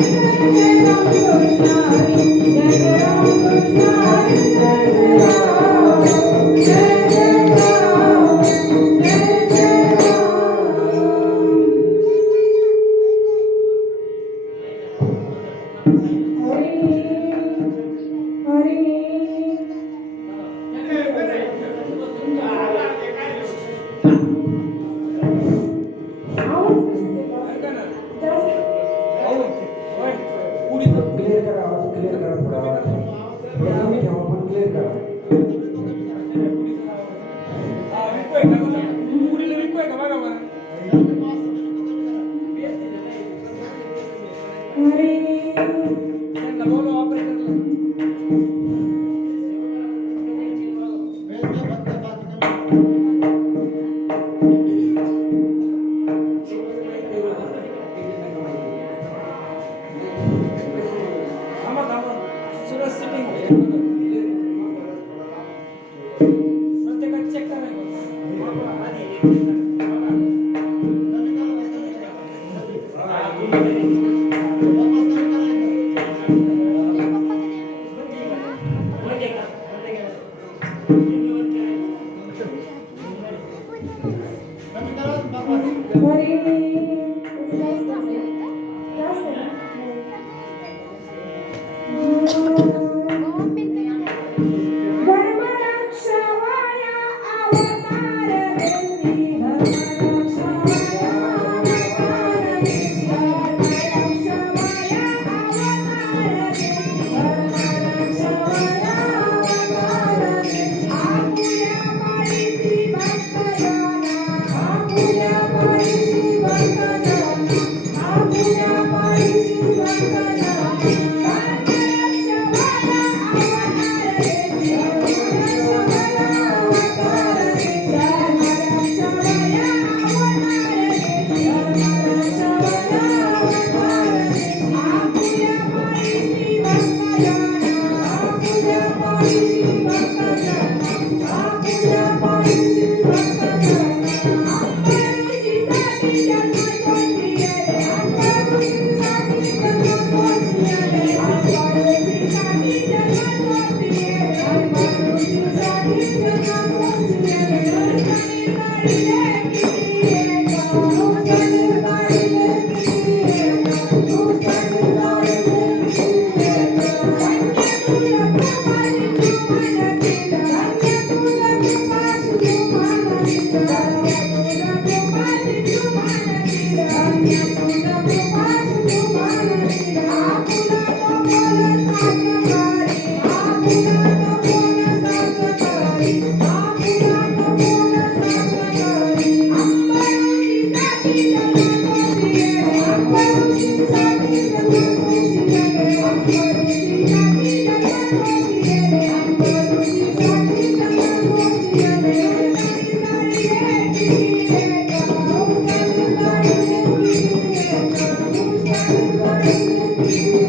Thank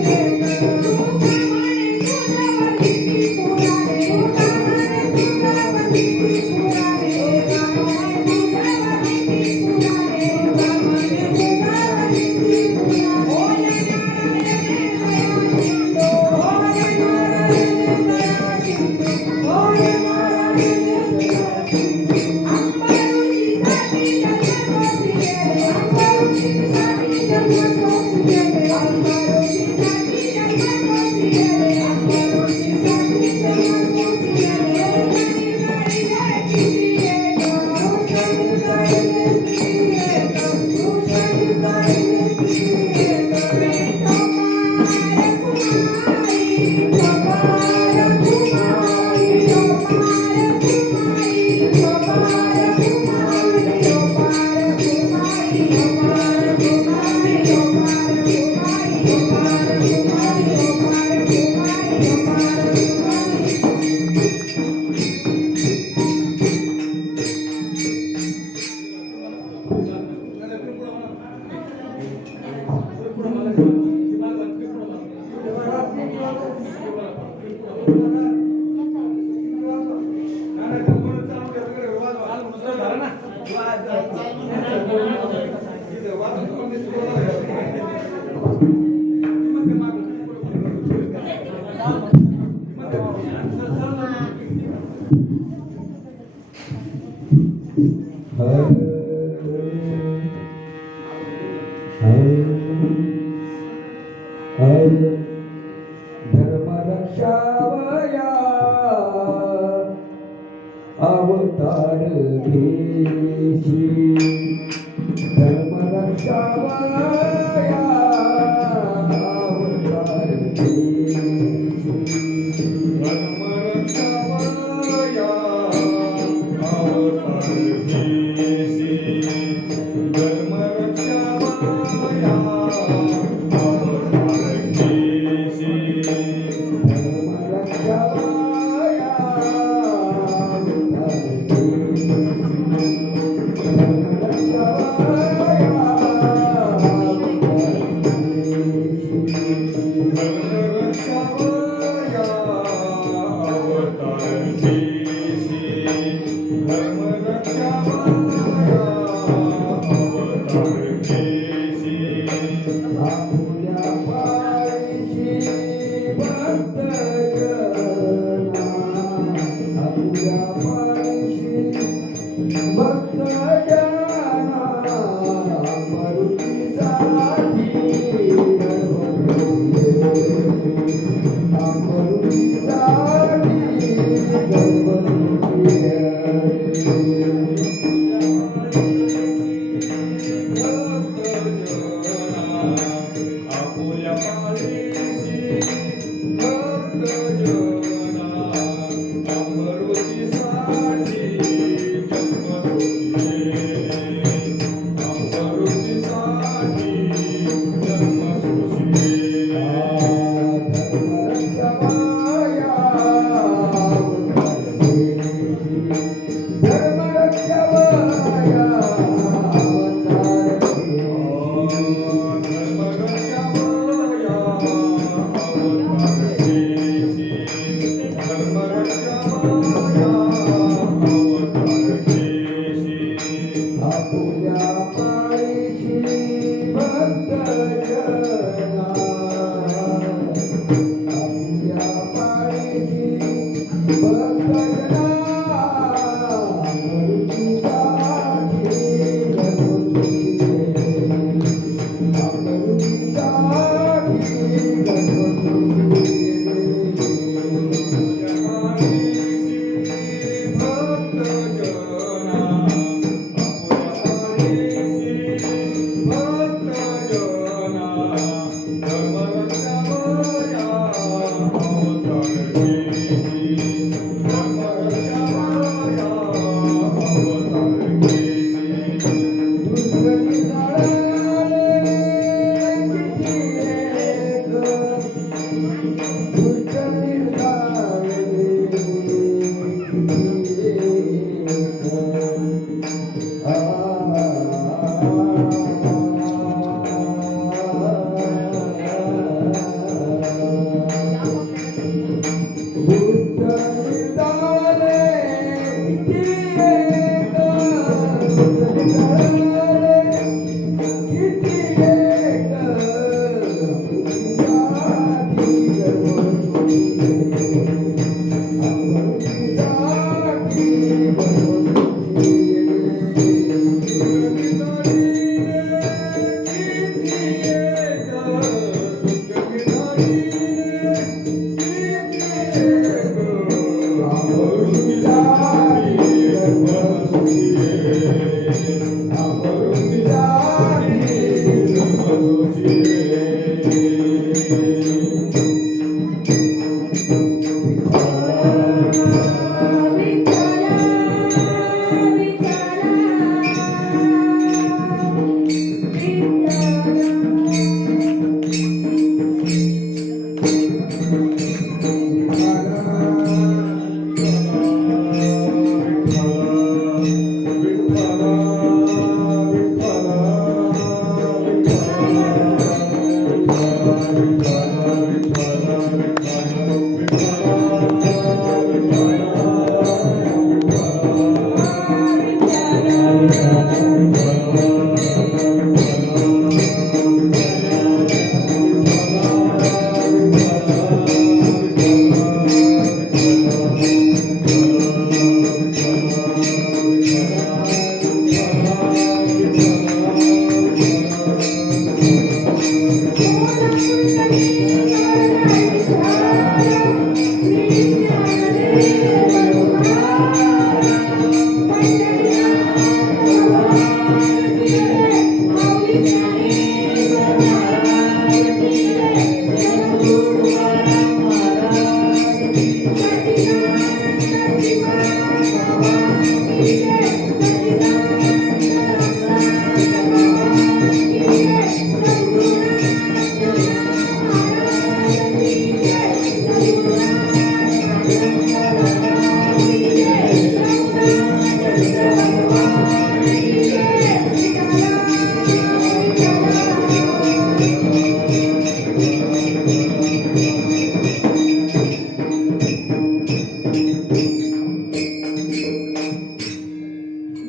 you. धर्मरक्षावया अवतार घेशी धर्मरक्षावया अवतार घेशी धर्मरक्षावया अवतार घेशी धर्मरक्षावया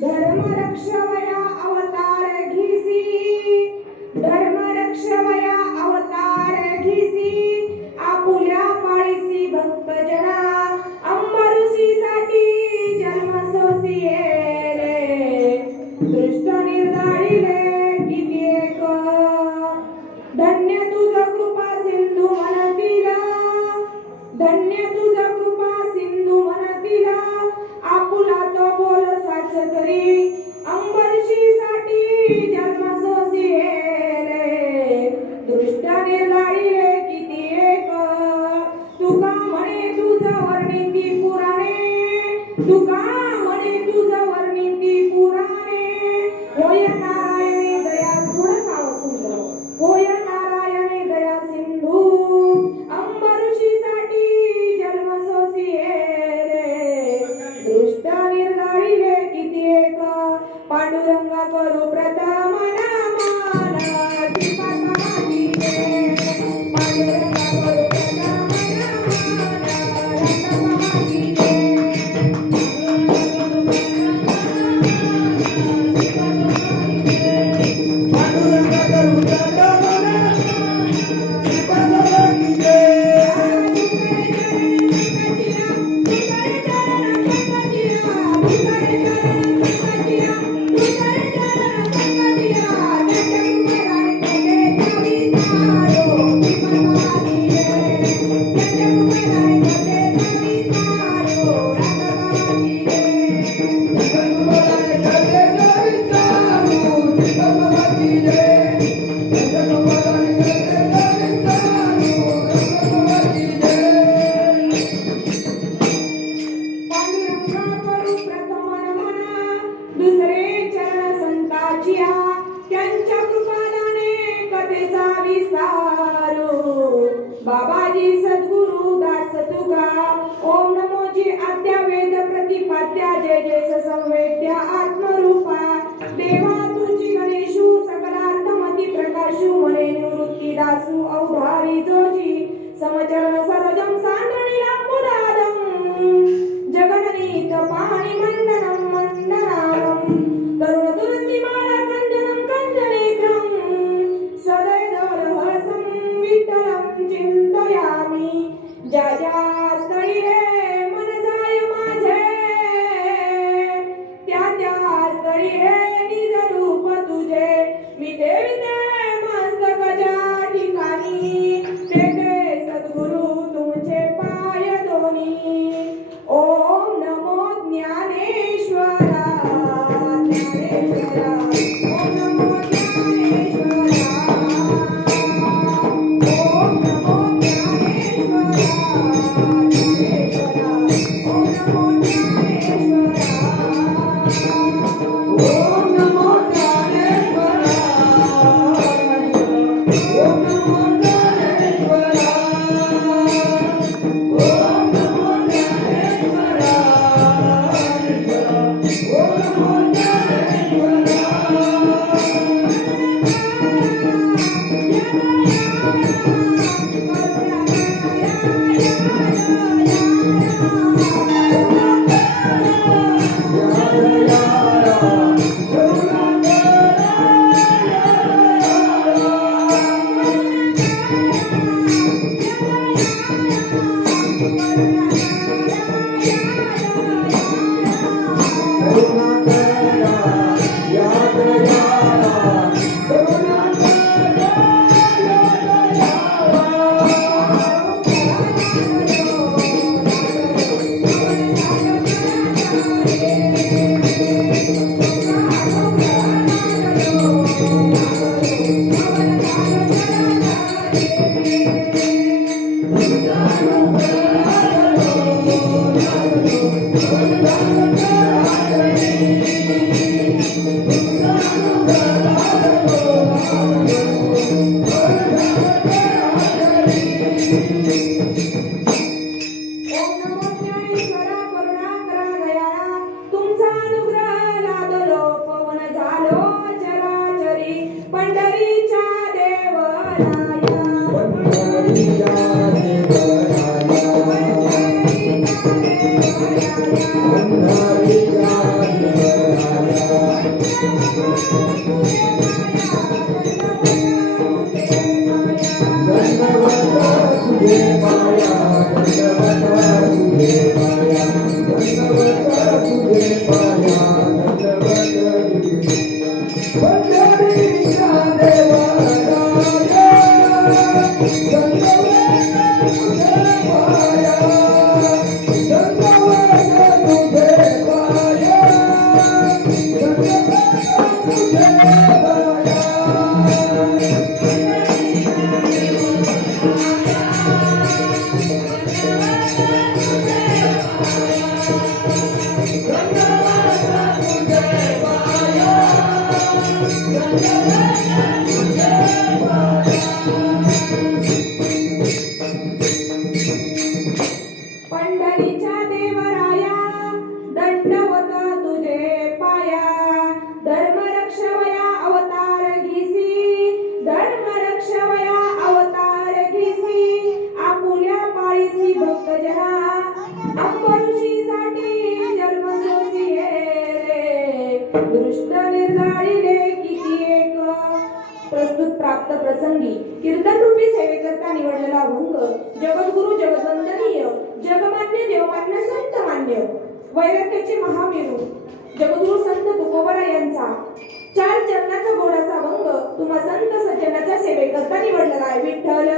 धर्मरक्षवया अवतार घिसी, धर्मरक्षवया अवतार घिसी, आपुल्या पाळीसी भक्तजना अंबरुषीसाठी जन्म सोसिये दृष्ट निर्धारिले किती एक धन्य तुझ कृपा सिंधू म्हणतीला, धन्य तुझ कृपा सिंधू म्हणतीला, आपुला तो बोल साच करी अंबरशीसाठी जन्म सोसिले दृष्ट निर्धारिले किती एक तुका म्हणे तुझ वर्णिती पुराणे, तुका म्हणे तुझ वर्णिती पुराणे, होय नारायणी दया थोडं सावध सुंदर, होय नारायणी दया सिंधू अंबरशीसाठी जन्म सोसिले दृष्ट निर्धारिले किती एक पांडुरंगा करू प्रथम नमन श्रीपाद महाजीचे, पांडुरंगा करू प्रथम नमन रंग महाजीचे. पांडुरंगा करू प्रथम श्रीपाद महाजीचे. दुसरे चरण संतांच्या त्यांच्या कृपादाने कथेचा विस्तारो बाबाजी सद्गुरु दास तुका ओम नमोची आद्या वेद प्रतिपाद्या जय जय संवेद्या आत्मरूपा देवा तुझी गणेशू सकलार्थमती प्रकाशू मने निवृत्ती दासू अवधारी जोजी समचरण सरोजम सांद्रणी लांबुदादम जगननीत पाणी मंडनम मंडनाम तरुण तुलसी माला कंजनम कंजनेत्रम सदैव विठ्ठलं चिंतयामि ज्या ज्या स्थळी रे मन जाय माझे त्या त्या स्थळी रे निज रूप तुझे मी देविते मस्तक ज्या ठिकाणी ते ते सद्गुरु तुमचे ओम नमो ज्ञानेश्वरा करुणाकरा दयाळा तुमचा अनुग्रह लादलो पवन झालो चराचरी पंढरीच्या देवराया पंढरीच्या देवराया पंढरीच्या दंडवत तुझे पाया दंडवत तुझे पाया दंडवत तुझे पाया दंडवत तुझे पंढरीच्या देवराया दंडवत तुझे पाया दंडवत तुझे पाया दंडवत तुझे पाया पंढरीच्या देवराया दंडवत तुझे पाया धर्म रक्षवया अवतार घेसी धर्म रक्षवया अवतार घेसी आपुल्या पाळीसी भक्तजना अंबऋषीसाठी जन्म सोसिये रे दृष्ट निर्गाळीले किती एक प्रस्तुत प्राप्त प्रसंगी कीर्तन रूपी सेवेकरता निवडलेला अभंग जगद्गुरु जगदवंदनीय जगमान्य देवमान्य संत मान्य वैराग्याचे महामेरू जगद्गुरु संत तुकोबरा यांचा 4 चरणाचा गोडाचा अभंग तुम्हा संत सज्जनाच्या सेवेकरता निवडलेला आहे विठ्ठल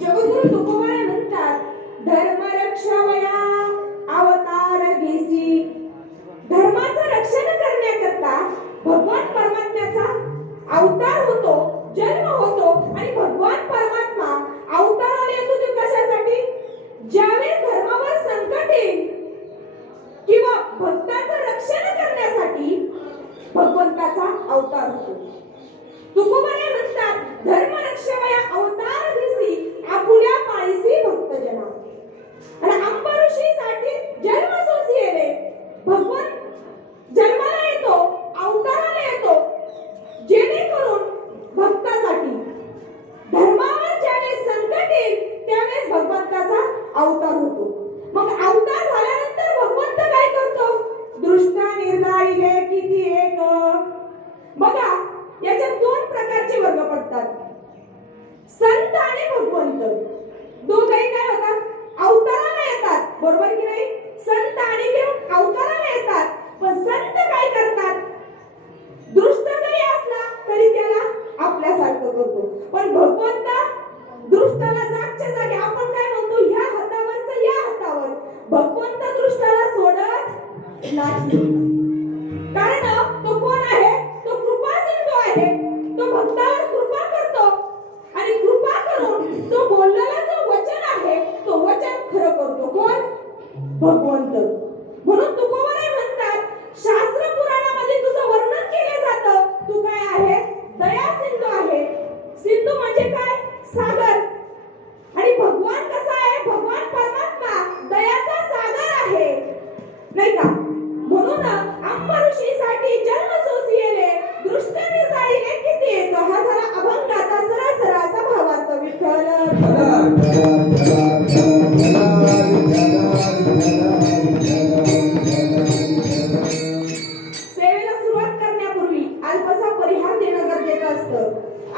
जगद्गुरु तुकोबरा म्हणतात धर्म रक्षावया अवतार घेसी धर्माचं रक्षण करण्याकरता भगवान परमात्म्याचा अवतार होतो जन्म होतो आणि भगवान परमात्मा अवताराला येतो ते कशासाठी ज्यावेळी धर्मावर संकट येईल किंवा भक्ताचं रक्षण करण्यासाठी भगवंताचा अवतार होतो तुकोबरा म्हणतात धर्म रक्षावया अवतार घेसी आपुल्या पाळीसी भक्तजना आणि अंबऋषीसाठी जन्म सोसिये भगवान जन्माला येतो अवताराला येतो जेणेकरून भक्तासाठी धर्मावर ज्यावेळेस संकट येईल त्यावेळेस भगवंताचा अवतार होतो मग अवतार झाल्यानंतर भगवंत काय करतो दृष्टा निर्धारिले किती एक बघा याच्यात 2 प्रकारचे वर्ग पडतात संत आणि भगवंत दोघेही काय होतात अवताराला येतात बरोबर की नाही संत आणि देव अवताराला येतात पण संत काय करतात दृष्ट जरी असला तरी त्याला आपल्यासारखं करतो पण भगवंत दृष्टाला जागच्या जागी आपण काय म्हणतो ह्या हातावरचं या हातावर भगवंत दृष्टाला सोडत नाही कारण तो कोण आहे तो कृपा सिंधू आहे तो भक्तावर कृपा करतो आणि कृपा करून तो बोललेला जो वचन आहे तो वचन खरं करतो कोण भगवंत म्हणून तुकोबरा म्हणतात शास्त्र पुराणामध्ये तुझं वर्णन केलं जातं तू काय आहे दया सिंधू आहे सिंधू म्हणजे काय सागर आणि भगवान कसा आहे भगवान परमात्मा दयाचा सागर आहे नाही का म्हणून अंबऋषीसाठी जन्म सोसिये दृष्ट निर्धारिले किती एक हा झाला अभंगाचा सरळ असा भावार्थ विठ्ठल सेवेला सुरुवात करण्यापूर्वी अल्पसा परिहार देणं गरजेचं असतं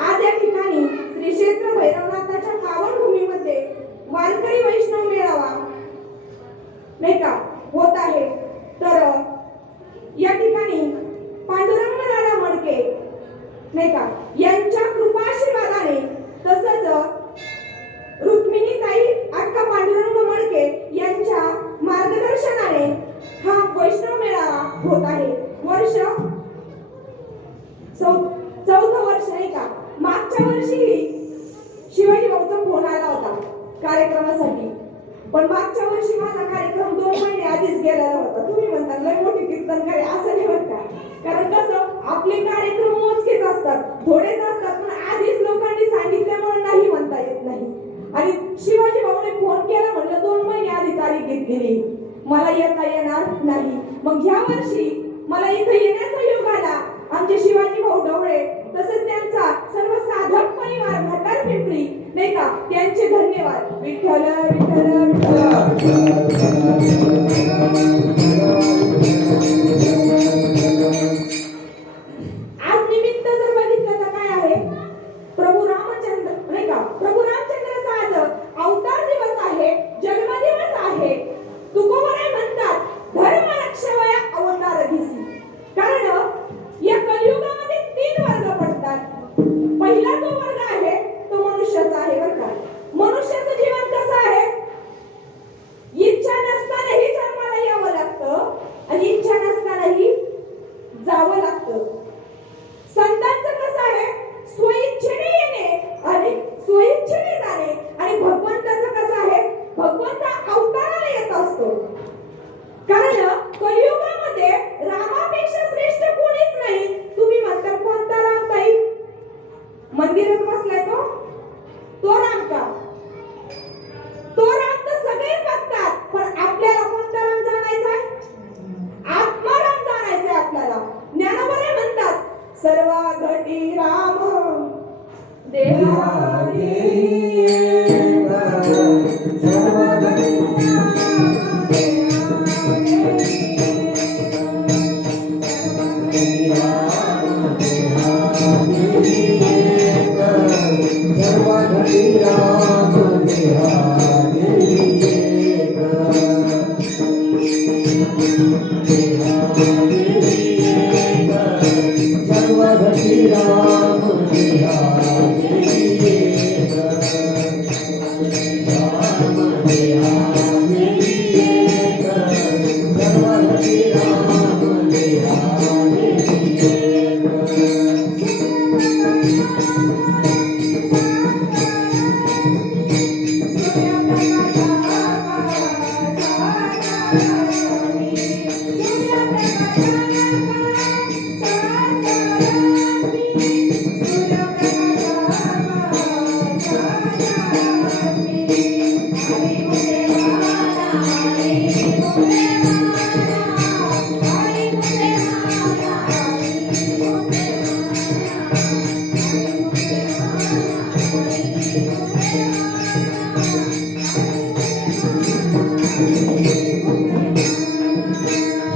आज या ठिकाणी श्री क्षेत्र भैरवनाथाच्या पावन भूमीमध्ये वारकरी वैष्णव मेळावा नाही का होत आहे तर या ठिकाणी पांडुरंग दादा मडके नाही का यांच्या कृपाशीर्वादाने तसंच रुक्मिणी ताई अक्का पांडुरंग मडके यांच्या मार्गदर्शनाने हा वैष्णव मेळावा होत आहे वर्ष मागच्या वर्षी शिवाजी भाऊचा फोन आला होता कार्यक्रमासाठी, पण मागच्या वर्षी माझा कार्यक्रम 2 महिने आधीच गेलेला होता. तुम्ही म्हणता लय मोठी कीर्तनकारी, असं नाही होत का? कारण कसं आपले कार्यक्रम मोजकेच असतात, थोडेच असतात, पण आधीच लोकांनी सांगितल्यामुळे नाही म्हणता येत नाही. आणि शिवाजी भाऊने फोन केला, म्हणलं 2 महिने आधी तारीख घेतलेली, मला येता येणार नाही. मग ह्या वर्षी मला इथे येण्याचा योग आला. आमचे शिवाजी भाऊ ढवळे तसंच त्यांचा सर्व साधक परिवार भटार पिंपरी नाही का, त्यांचे धन्यवाद. विठ्ठल विठ्ठल विठ्ठल. आज निमित्त जर बघितलं तर काय आहे, प्रभू रामचंद्र नाही का, प्रभू रामचंद्राचा आज अवतार दिवस आहे, जन्म दिवस आहे. तुकोबराय म्हणतात धर्म रक्षवया अवतार घेसी. कारण या कलियुगामध्ये 3 वर्ग पडतात. पहिला जो वर्ग आहे तो मनुष्याचा आहे बरं का. मनुष्याचं जीवन कसं आहे, इच्छा नसतानाही जन्माला यावं लागतं आणि इच्छा नसतानाही जावं लागतं. संतांचं कसं आहे, स्वइच्छेने येणे आणि स्वइच्छेने जाणे. आणि भगवंताचं कसं आहे, भगवंत अवताराला येत असतो. कारण कलियुगामध्ये रामापेक्षा श्रेष्ठ कोणीच नाही. तुम्ही म्हणता कोणता राम ताई? मंदिरात बसलाय तो राम का? तो राम तर सगळे बघतात, पण आपल्याला कोणता राम जाणायचा? आत्माराम जाणायचा आपल्याला. ज्ञानोबा म्हणतात सर्व घटी राम देहादी.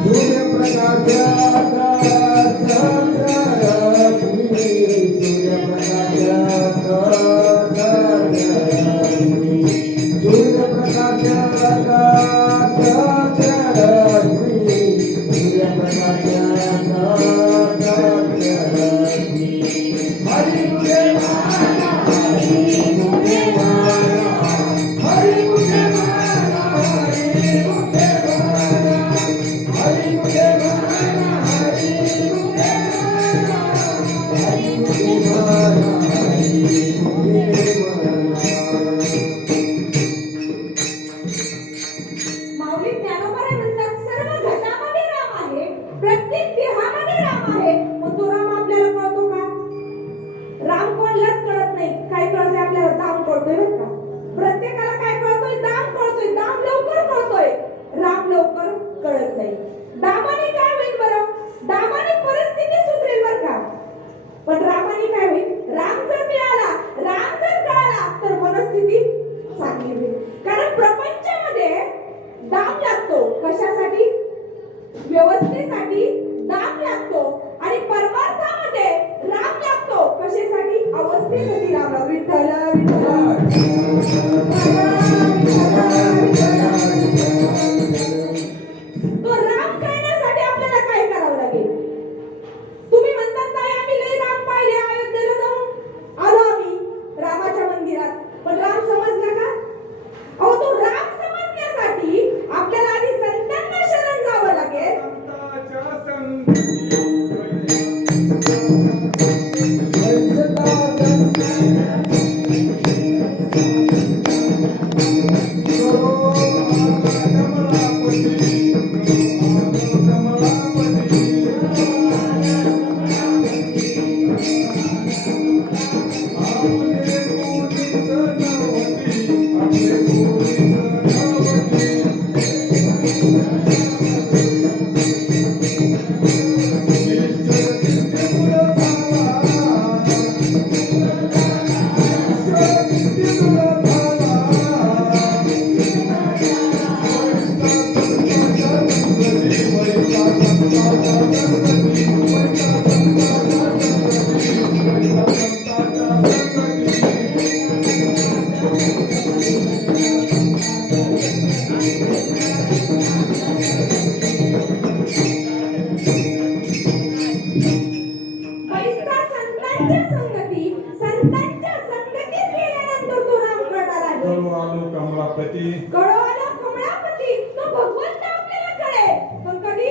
सूर्यप्रकाश कळवाला कमळापती तो भगवंत आपल्याला कळेल, पण कधी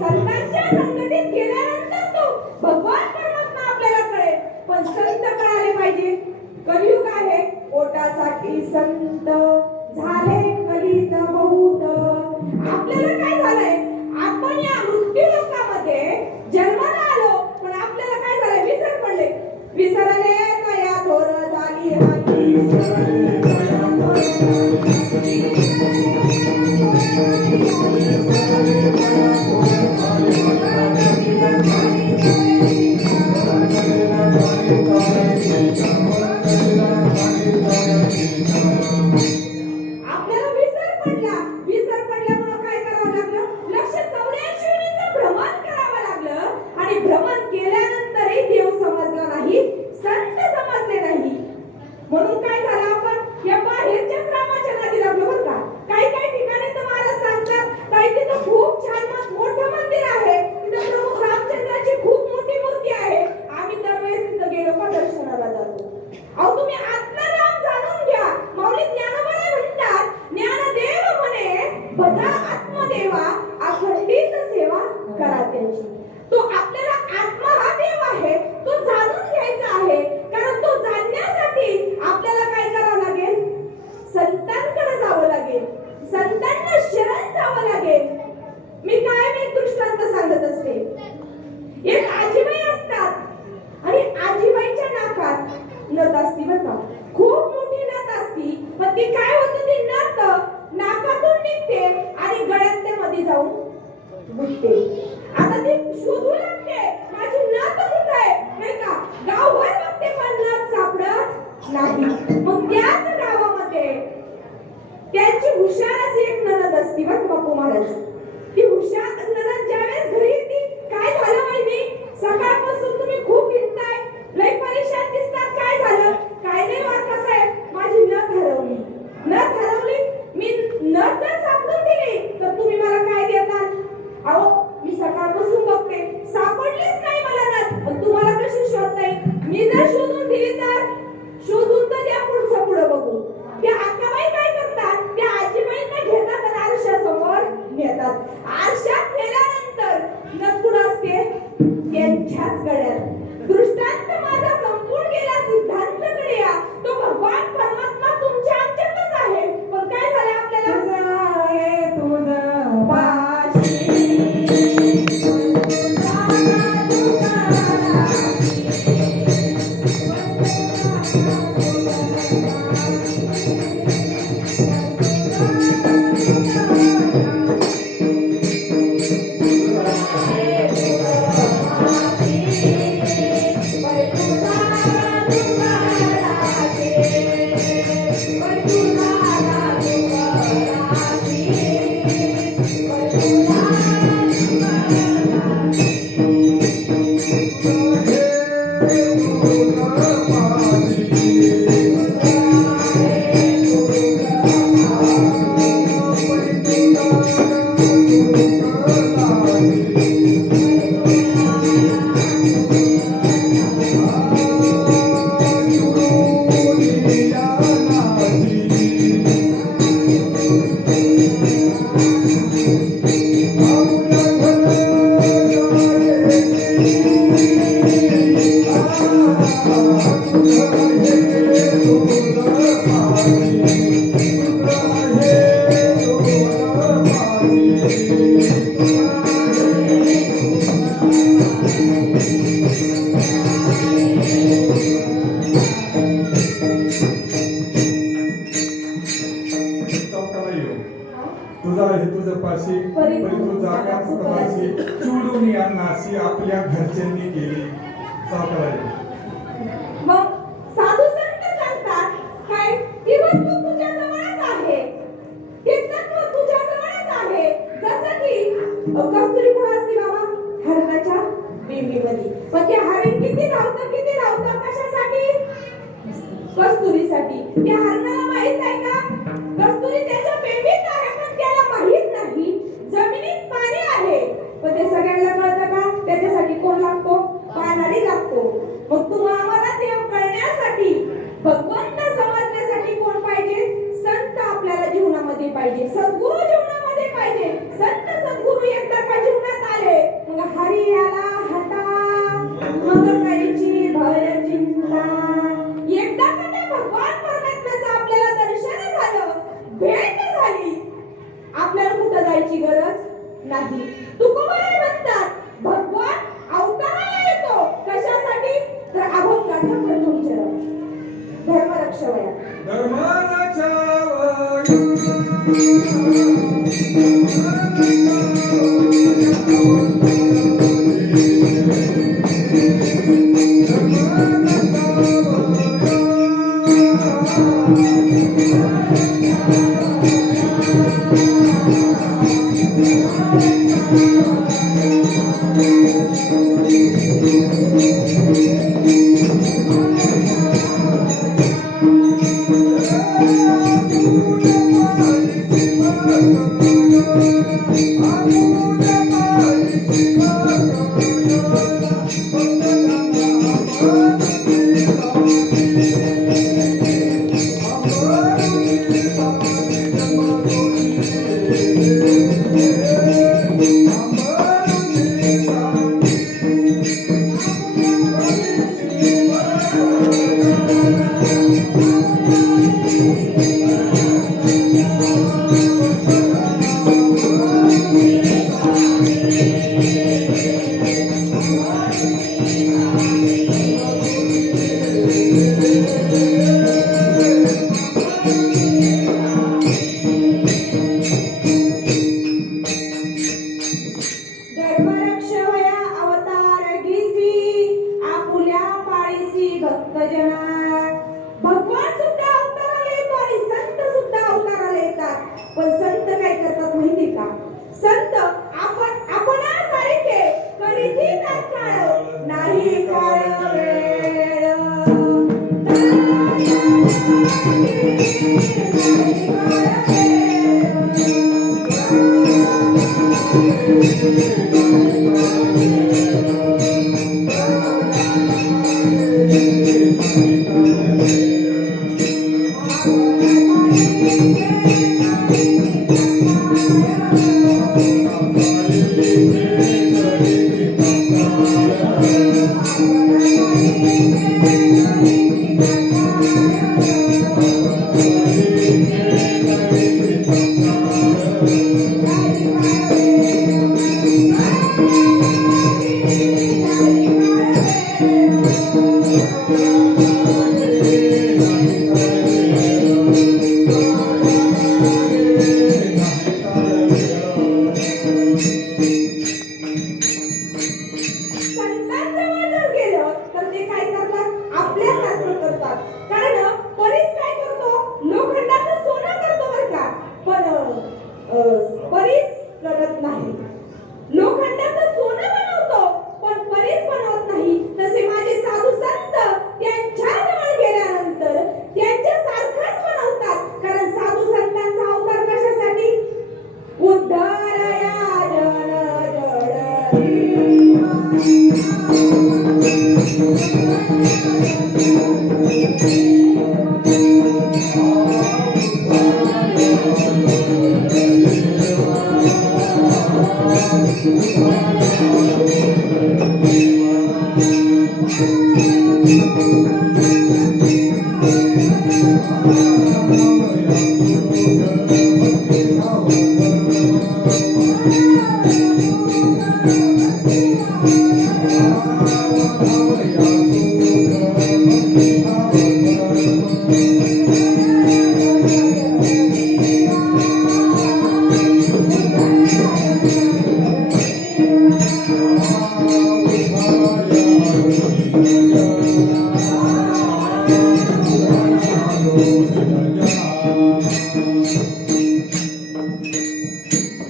संतांच्या संगतीत गेल्यानंतर तो भगवान परमात्मा आपल्याला कळेल. पण संत कळाले पाहिजे. कलियुग आहे, पोटासाठी संत झाले कलित बहुत. आपल्याला काय झालंय, आपण या मृत्यू लोकामध्ये जन्माला आलो, पण आपल्याला काय झालंय, विसर पडले. विसरले कया थोर झाली हानी, विसरले कया थोर झाली आपल्याला विसर पडला. विसर पडल्यामुळे काय करावं लागलं, 184 भ्रमण करावं लागलं. आणि भ्रमण केल्यानंतरही देव समजला नाही, संत समजले नाही. म्हणून काय झालं, आपण या बाहेरच्याच रामाच्या नादी लागलो बरं का. काही काही ठिकाणी तर मला सांगतात ताई तिथं खूप छान मोठं मंदिर आहे, तिथं प्रभू रामचंद्राची खूप मोठी मूर्ती आहे. आम्ही दरवेळेस तिथं गेलो का दर्शनाला जातो. अहो तुम्ही आत्मा राम जाणून घ्या. माऊली ज्ञानोबा म्हणतात, ज्ञानदेव म्हणे बधा आत्मदेवा अखंडित सेवा करा त्याची. तो आपल्याला आत्मा हा देव आहे, तो जाणून घ्यायचा आहे. कारण तो जाणण्यासाठी आपल्याला काय करावं लागेल, संतांकडे जावं लागेल, संतांना शरण जावं लागेल. मी कायम एक दृष्टांत सांगत असते. एक आजीबाई असतात आणि आजीबाईच्या नाकात नथ असती बरं का, खूप मोठी नथ असती. पण ती काय होतं, ती नथ नाकातून निघते आणि गळ्यातल्या मध्ये जाऊन गुंतते. आता ती शोधू लागते, माझी नथ कुठे आहे, नाही का. गावभर बघते पण नथ सापडत नाही. मग त्याच गावामध्ये त्यांची हुशार अशी एक नणंद असती बरं बापू महाराज. ती हुशार नणंद ज्यावेळेस घरी येते, काय झालं वहिनी, सकाळपासून तुम्ही खूप हिंडताय, लय परेशान दिसतात, काय झालं. काय नाही वाटत साहेब, माझी नथ हरवली. नथ हरवली, मी नथ जर सापडून दिली तर तुम्ही मला काय देतात. अहो मी सकाळपासून बघते, सापडलीच नाही मला नथ, पण तुम्हाला कशी शोधता येईल. मी जर शोधून दिली तर शोधून तर द्या, पुढचं पुढं बघू. त्या अक्काबाई काय करतात, त्या आजीबाईंना घेतात आणि आरशासमोर नेतात. आरशात नेल्यानंतर नथ कुठं असते, त्यांच्याच गळ्यात. दृष्टांत माझा संपूर्ण गेला, सिद्धांतकडे या. तो भगवान परमात्मा तुमच्या आमच्यातच आहे. पण काय झालं आपल्याला, आपल्या घरच्यांनी केली. मग साधू संत सांगतात काय, ती वस्तू तुझ्या जवळच आहे, ते तत्व तुझ्या जवळच आहे. जसं की कस्तुरी कुठं असते बाबा, हरणाच्या बेंबीमध्ये. पण ते हरण किती धावतं कशासाठी, कस्तुरीसाठी. त्या हरणाला माहित आहे का, कस्तुरी त्याच्या बेंबीत आहे, पण त्याला माहित नाही जमिनीत पाणी आहे. पण ते सगळ्यांना कळतं का, त्याच्यासाठी कोण लागतो, पाणी लागतो. मग तुम्हाला देव कळण्यासाठी, भगवंत समजण्यासाठी कोण पाहिजे, संत आपल्याला मग काहीची भय चिंता. एकदा का त्या भगवान परमात्म्याचं आपल्याला दर्शन झालं, भेट झाली, आपल्याला कुठं जायची गरज नाही. तुकोबाराय म्हणतात भगवान अवताराला येतो कशासाठी, तर अभंगाचा प्रथम चरण धर्मरक्षवया. धर्माच्या धर्मरक्षवया अवतार घेसी आपुल्या पाळीसी भक्तजना. भगवान सुद्धा अवताराला येतो आणि संत सुद्धा अवताराला येतात. पण संत काय करतात माहिती का, संत आपणासारखे कधीही तात्काळ नाही काळ वेळ.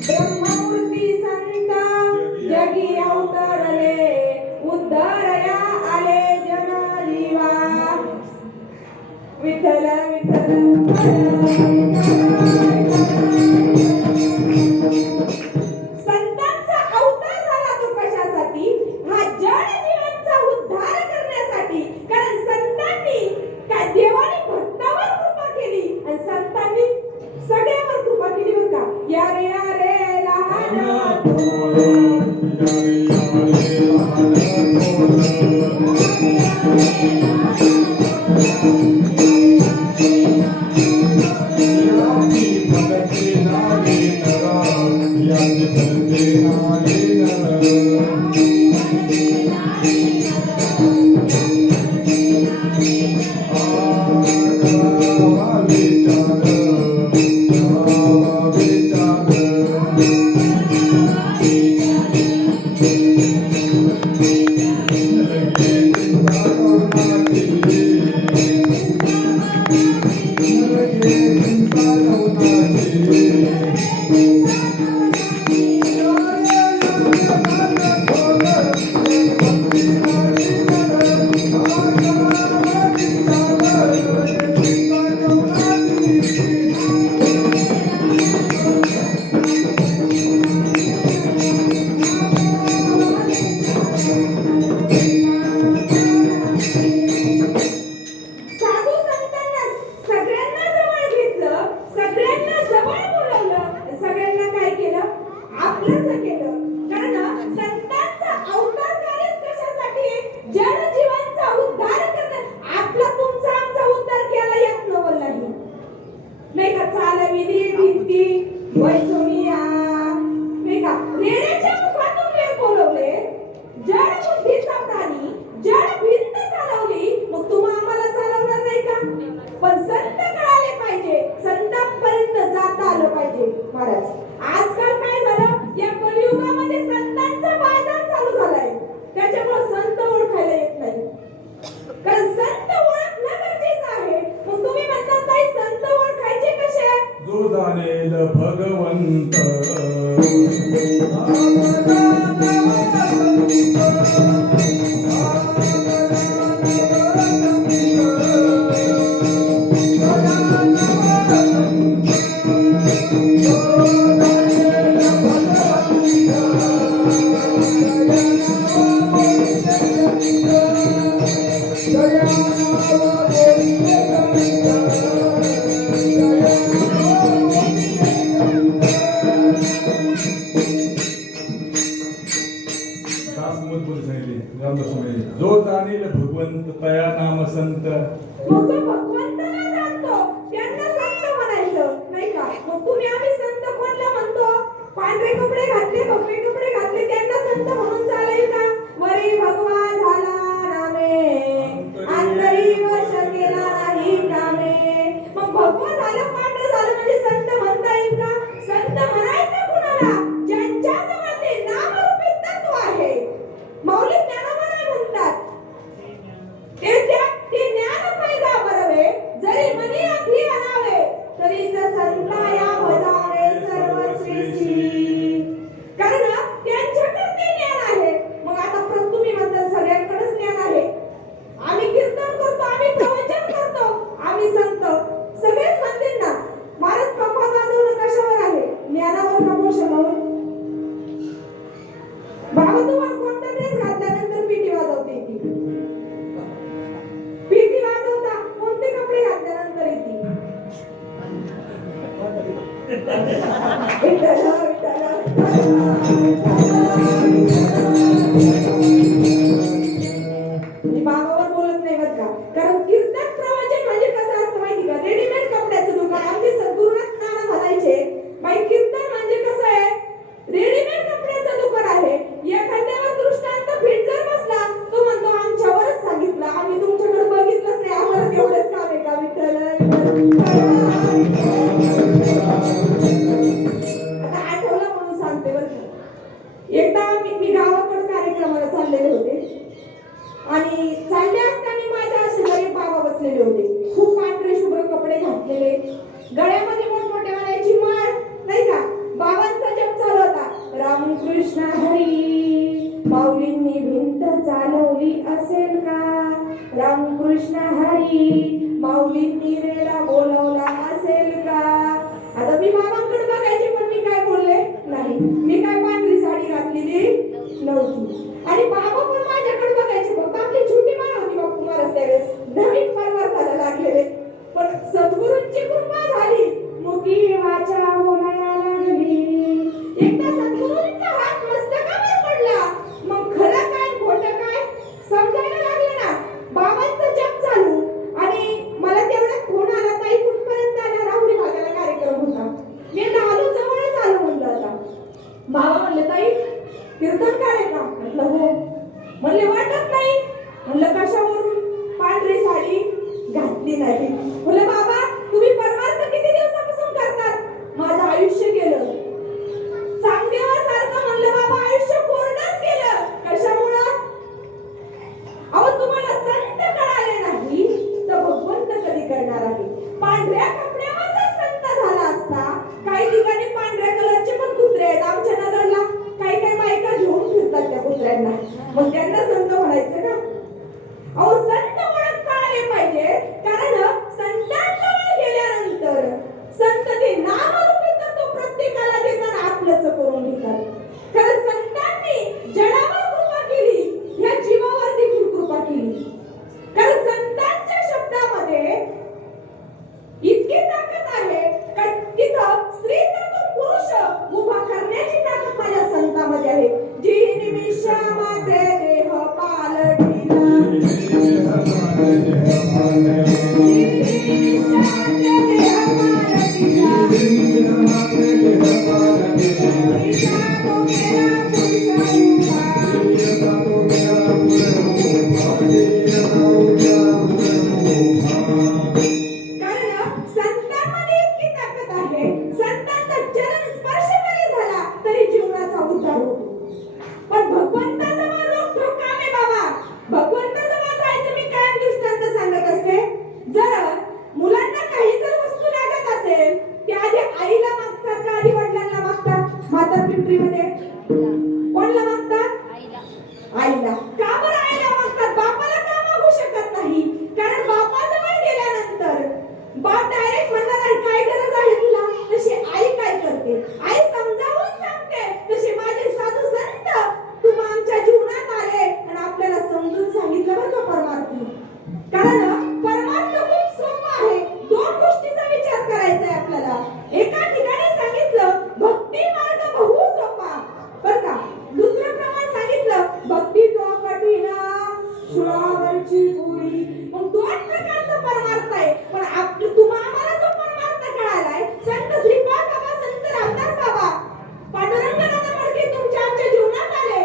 ब्रह्ममूर्ती संत जगी अवतरले, उद्धरया आले जन जीवा. विठ्ठल संतांचा अवतार झाला तो कशासाठी, हा जन जीवांचा उद्धार करण्यासाठी. कारण संतांनी काय देवाने भक्तावर कृपा केली आणि संतांनी सगळ्यावर कृपा केली बरं का. या रे लहान याची फलके नावे नरा, याची फलके नावे नरा. करावा विचार, करावा विचार. लगे चिंता करुणाची, लगे चिंता करुणाची. साधू संतांना सगळ्यांना जवळ घेतलं, सगळ्यांना जवळ बोलवलं, सगळ्यांना काय केलं? आपलंसं केलं. कारण संतांचा अवतार कार्यच कशासाठी आहे? जनजीवांचा उद्धार करणं. आपला तुमचा आमचा उद्धार केला येत नवलाही नाही का? चालविली भिंती वैसोनिया नाही का? रेड्याच्या मुखातून वेळ बोलवले, जड बुद्धीचा प्राणी जड भिंत चालवली, मग तुम्हा आम्हाला चालवणार नाही का? पण संत कळाले पाहिजे, संतांपर्यंत जाता आलं पाहिजे. महाराज आजकाल काय झालं? या कलियुगामध्ये संतांचा बाजार चालू झालाय, त्याच्यामुळे संत ओळखायला येत नाही. कारण संत ओळखणं गरजेचं आहे. मग तुम्ही म्हणता ताई संत ओळखायचे कसे? जो जाणेल भगवंत, जो जाणेल भगवंत तया नाम संत. मग जो भगवंताला जाणतो त्यांना संत म्हणायचं नाही का? मग तुम्ही आम्ही संत कोणला म्हणतो? पांढरे कपडे घातले, भगवे कपडे घातले त्यांना संत म्हणून चालेल का? वरी भगवा झाला नामे, अंतरी वश केला नाही कामे. मग भगवा झालं, पांढरं झालं म्हणजे संत म्हणता येईल का? संत म्हणायचं कुणाला? ज्यांच्याजवळ ते नामरूपी तत्व आहे. माऊली ज्ञानोबा म्हणतात ते ज्ञान पैदा बरवे, जरी मनी अधी अनावे, तरी संताया भजावे सर्व श्रेष्ठी. कारण त्यांच्याकडे ते ज्ञान आहे. मग आता तुम्ही म्हणता सगळ्यांकडेच ज्ञान आहे. आम्ही कीर्तन करतो, आम्ही प्रवचन करतो, आम्ही संत, सगळेच म्हणतील ना महाराज कपाळ वाजवणं कशावर आहे? ज्ञानावर का पोषणावर? बाबा तुम्हाला कोणता ड्रेस घातल्यानंतर पिटी वाजवते ती? पिटी वाजवता कोणते कपडे घातल्यानंतर येते? मी बाबावर बोलत नाही बरं का? कारण कीर्तन प्रवचन म्हणजे कसं असतं माहिती का? रेडीमेड कपड्याचं दुकान. आमचे सद्गुरुनाथ नाना म्हणायचे बाई कीर्तन म्हणजे कसं आहे? रेडीमेड कपड्याचं दुकान आहे. एखाद्यावर दृष्टांत फिट जर बसला, तो म्हणतो आमच्यावरच सांगितलं, आम्ही तुमच्याकडे बघितलंच नाही, आम्हाला तेवढंच काम आहे का? विठ्ठल आता आठवलं म्हणून सांगते बरं का. एकदा मी गावाकडे कार्यक्रमाला चाललेले होते आणि चालले असताना माझ्या शेजारी बाबा बसलेले होते. खूप पांढरे शुभ्र कपडे घातलेले, गळ्यामध्ये मोठमोठ्या वाल्याची माळ नाही का? बाबांचा जप चालू होता. रामकृष्ण हरी, माऊलींनी भिंत चालवली असेल का? रामकृष्ण हरी, माऊलींनी रेडा बोलवला असेल का? आता मी बाबांकडे बघायचे पण मी काय बोलले नाही. मी काय पांढरी साडी घातलेली नव्हती आणि बाबा पण माझ्याकडे बघायचे. फक्त आपली छोटी माळ होती बापू महाराज त्यावेळेस, नवीन परवार्थाला लागलेले. पण सद्गुरूंची कृपा झाली, मुकी वाचा बोलायला लागली. एकदा सद्गुरूंचा हात मस्तकावर पडला, मग खरं काय खोटं काय समजायला कारण संतांमध्ये इतकी ताकद आहे, संतांचा चरण स्पर्श जरी झाला तरी जीवनाचा उद्धार होतो. पण भगवंताजवळ रोखठोक काम आहे बाबा. भगवंताजवळ जायचं मी कायम दृष्टांत सांगत असते. जर मुलांना काही जर वस्तू लागत असेल, ते आधी आईला मागतात का आधी वडिलांना मागतात? म्हातार पिंपरीमध्ये कोणाला मागतात? आईला. का बरं आईला मागतात? बापाला का मागू शकत नाही? कारण बापाजवळ गेल्यानंतर बाप डायरेक्ट म्हणणार आहे काय गरज आहे तुला? तशी आई काय करते? आई समजावून सांगते. तसे माझे साधू संत तुम्ही आमच्या जीवनात आले आणि आपल्याला समजून सांगितलं बरं का परमार्थ. कारण परमार्थ खूप सोपं आहे. दोन गोष्टीचा विचार करायचा आहे आपल्याला. एका ठिकाणी सांगितलं भक्ती मार्ग बहु सोपा बरं का. दुसरं प्रमाण सांगितलं भक्ती तो कठीण सुळावरची पुरी. मग दोन प्रकारचा परमार्थ आहे. पण तुम्हाला जो परमार्थ कळालाय संत श्रीपाद बाबा, संत रामदास बाबा, पांडुरंग दादा फडके तुमच्या आमच्या जीवनात आले,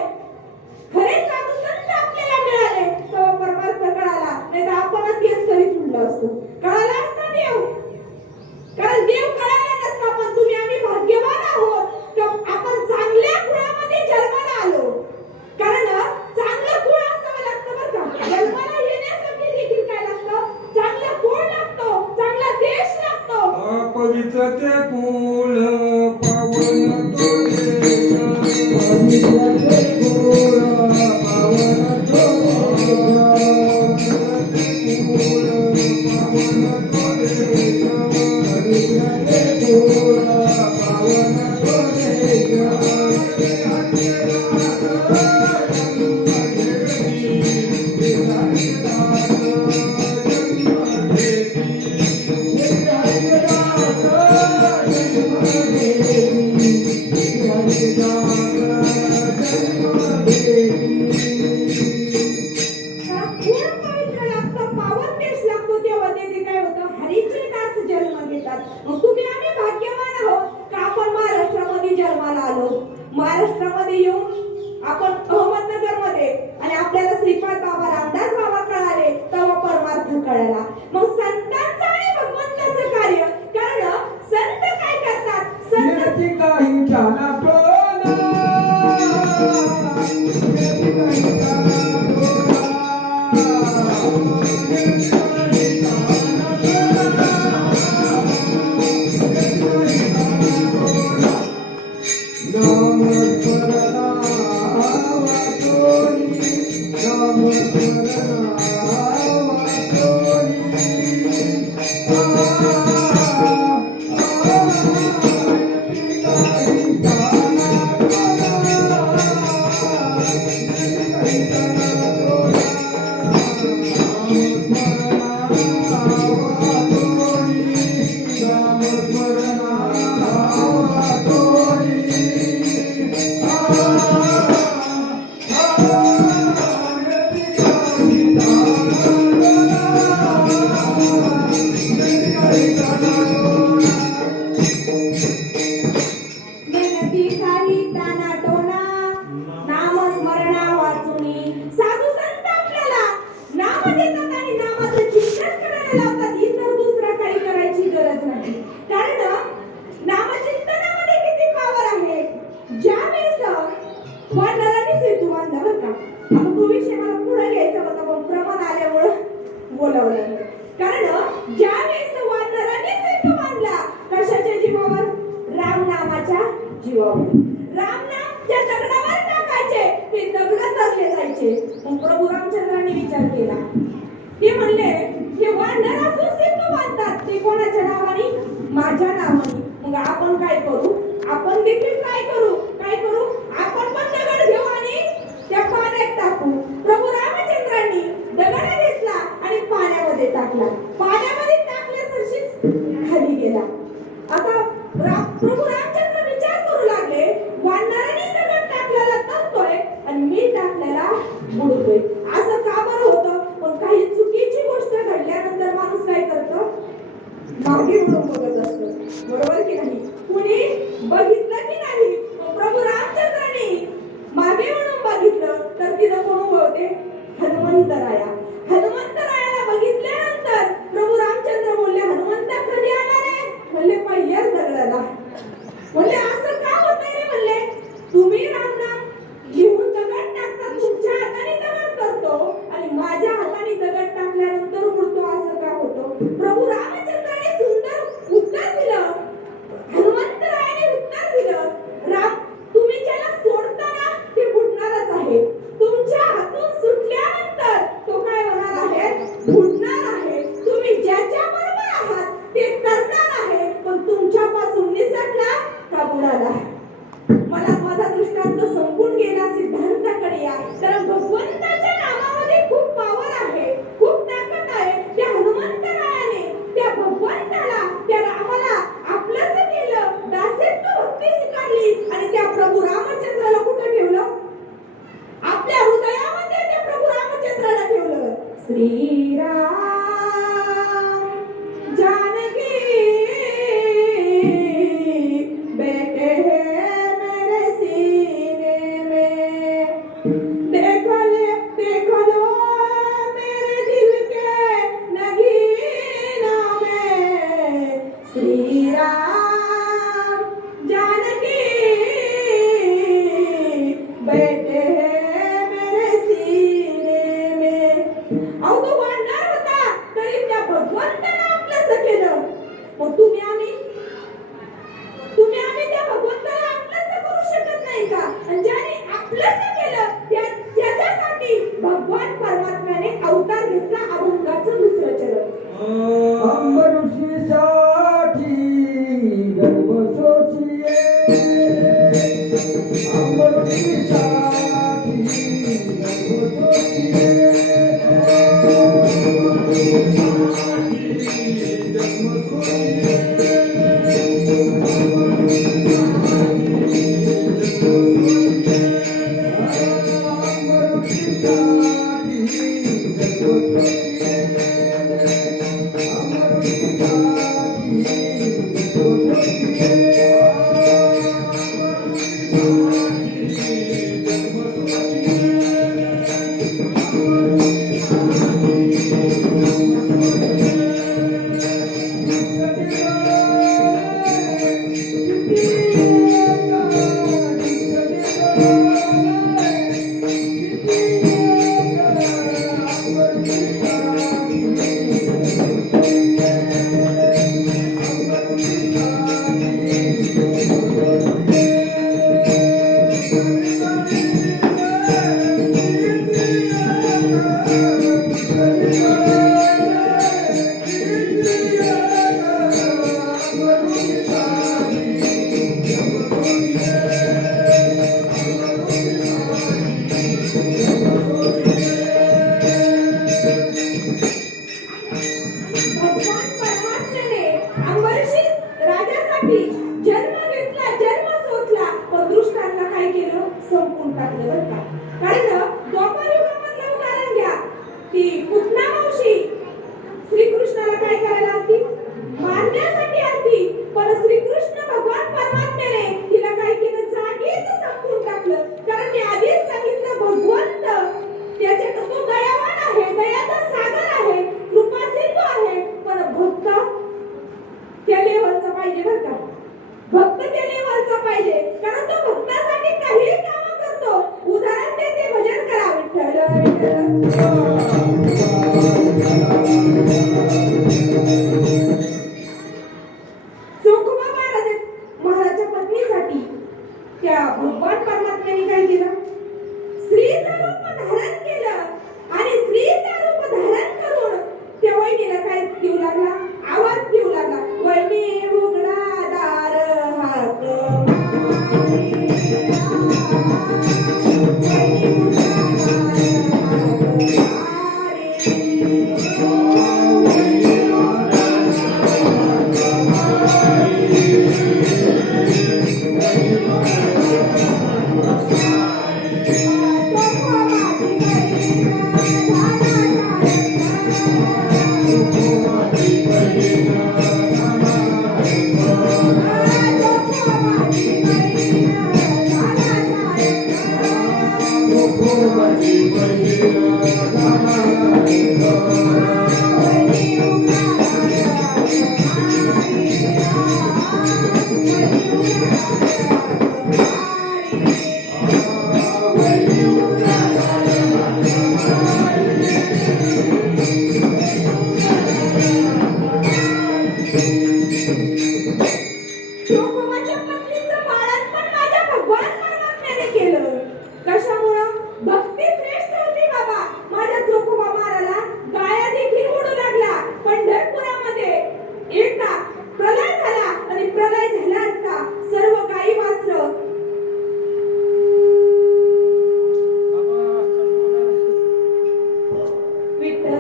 खरे साधू संत आपल्याला मिळाले, तो परमार्थ कळाला. नाही तर आपणच केस करीत उरलो असतो. कळाला असता देव. कारण देव कळाला नसता. पण तुम्ही आम्ही भाग्यवान आहोत की आपण चांगल्या कुळामध्ये जन्माला आलो. कारण चांगलं कुळ असावं लागतं बरं का. जन्माला येण्यासाठी देखील काय लागतं? चांगलं कुळ लागतो, चांगला देश लागतो. पवित्र ते कुल पावन तो देश. पवित्र ते कुळ पावन तो देश. पवित्र ते कुळ पावन तो हा कुळ पवित्र लागतो, पावन देश लागतो. तेव्हा ते काय होतं? हरीचे दास जन्म घेतात. मग तुम्ही आम्ही भाग्यवान आहोत का आपण महाराष्ट्रामध्ये जन्माला आलो. महाराष्ट्रामध्ये येऊन आपण अहमदनगरमध्ये आणि आपल्याला श्रीपाद बाबा, रामदास बाबा कळाले, तेव्हा परमार्थ कळाला. मग संतांचं आणि भगवंताचं कार्य. कारण संत काय करतात? संत येती काही जाना टोना, येती काही जाना टोना, येती काही जाना टोना, येती काही जाना टोना. नामस्मरणा वाचोनी, नामस्मरणा वाचोनी. मेहनती काही ताना टोना, नामस्मरणा वाचुनी. साधू संत आपल्याला नाम देतात आणि नामाचं चिंतन करायला लावतात. इतर दुसरं काही करायची गरज नाही. कारण नामचिंतनामध्ये किती पावर आहे. ज्यावेळेस वानरांनी सेतू बांधला बरं का. आता तो विषय मला पुढे घ्यायचा होता पण प्रमाण आल्यामुळं बोलावं लागलं. कारण ज्यावेळेस वानरांनी सेतू बांधला कशाच्या जीवावर? राम नामाच्या जीवावर. राम नाम ज्या दगडावर टाकायचे ते दगड तरले जायचे. मग प्रभू रामचंद्रांनी विचार केला. ते म्हणले हे वानर असून सेतू बांधतात ते कोणाच्या नावाने? माझ्या नावाने. मग आपण काय करू? आपण देखील काय करू? आपण पण दगड घेऊ आणि त्या पाण्यात टाकू. प्रभू रामचंद्रांनी दगड घेतला आणि पाण्यामध्ये टाकला. पाण्यामध्ये टाकल्यासरशीच खाली गेला. आता प्रभू रामचंद्र विचार करू लागले, वानराने दगड टाकलेला तरतोय आणि मी टाकलेला बुडतोय. असं का बरं होतं? पण काही चुकीची गोष्ट घडल्यानंतर माणूस काय करतो? मागे वळून बघत असतो. बरोबर की नाही? कुणी बघितलं की नाही? प्रभू रामचंद्र प्रभू रामचंद्राने सुंदर उत्तर दिलं. हनुमंतरायाने उत्तर दिलं, राम तुम्ही ज्याला सोडता ना ते बुडणारच आहे. तुमच्या हातून सुटल्यानंतर तो काय होणार आहे? बुडणार आहे. तुम्ही ज्याच्या बरोबर आहात ते तरणार आहे, पण तुमच्यापासून निसटला का बुडाला. मला माझा दृष्टांत संपून गेला. सिद्धांताकडे या. कारण भगवंताच्या नावामध्ये खूप पावर आहे, खूप ताकद आहे. त्या हनुमंतरायाने त्या भगवंताला, त्या रामाला आपलंसं केलं, दासत्व भक्ती स्वीकारली आणि त्या प्रभू रामचंद्राला कुठं ठेवलं? आपल्या हृदयामध्ये त्या प्रभू रामचंद्राला ठेवलं. श्रीराम जानकी बैठे हैं मेरे सीने में, देख लो मेरे दिल के नगीनों में. श्री राम जानकी बैठे हैं मेरे सीने में. अहो तो वाढणार होता तरी त्या भगवंताला आपलंसं केलं. मग तुम्ही आम्ही त्या भगवंताला आपलंसं करू शकत नाही का? आणि ज्याने आपलंसं केलं त्याच्यासाठी भगवान परमात्म्याने अवतार घेतला. अभंगाचं दुसरं चरण. अंबरुषीसाठी गर्भ सोसिये, अंबरुषीसाठी गर्भ सोसिये. भगवान परमात्म्याने अंबरीशी राजासाठी जन्म घेतला, जन्म सोसला, पण दृष्टांना काय केलं? संपून टाकलं बरं का. कारण द्वापर युगामधलं उदाहरण घ्या. ती पुतना मावशी श्रीकृष्णाला काय करायला आलती? मारण्यासाठी आलती. पण श्रीकृष्ण भगवान परमात्म्याने तिला काय केलं? जागीच संपून टाकलं. कारण मी आधीच सांगितलं, भगवंत त्याच्यात तो दयावान आहे, दयाचा सागर आहे, कृपा सिंधू आहे. पण भक्त त्या लेवलचा पाहिजे बरं का. भक्त त्या लेवलचा पाहिजे. कारण तो भक्तासाठी काही काम करतो. उदाहरण देते, भजन करा विठ्ठल विठ्ठल. चोखोबा तर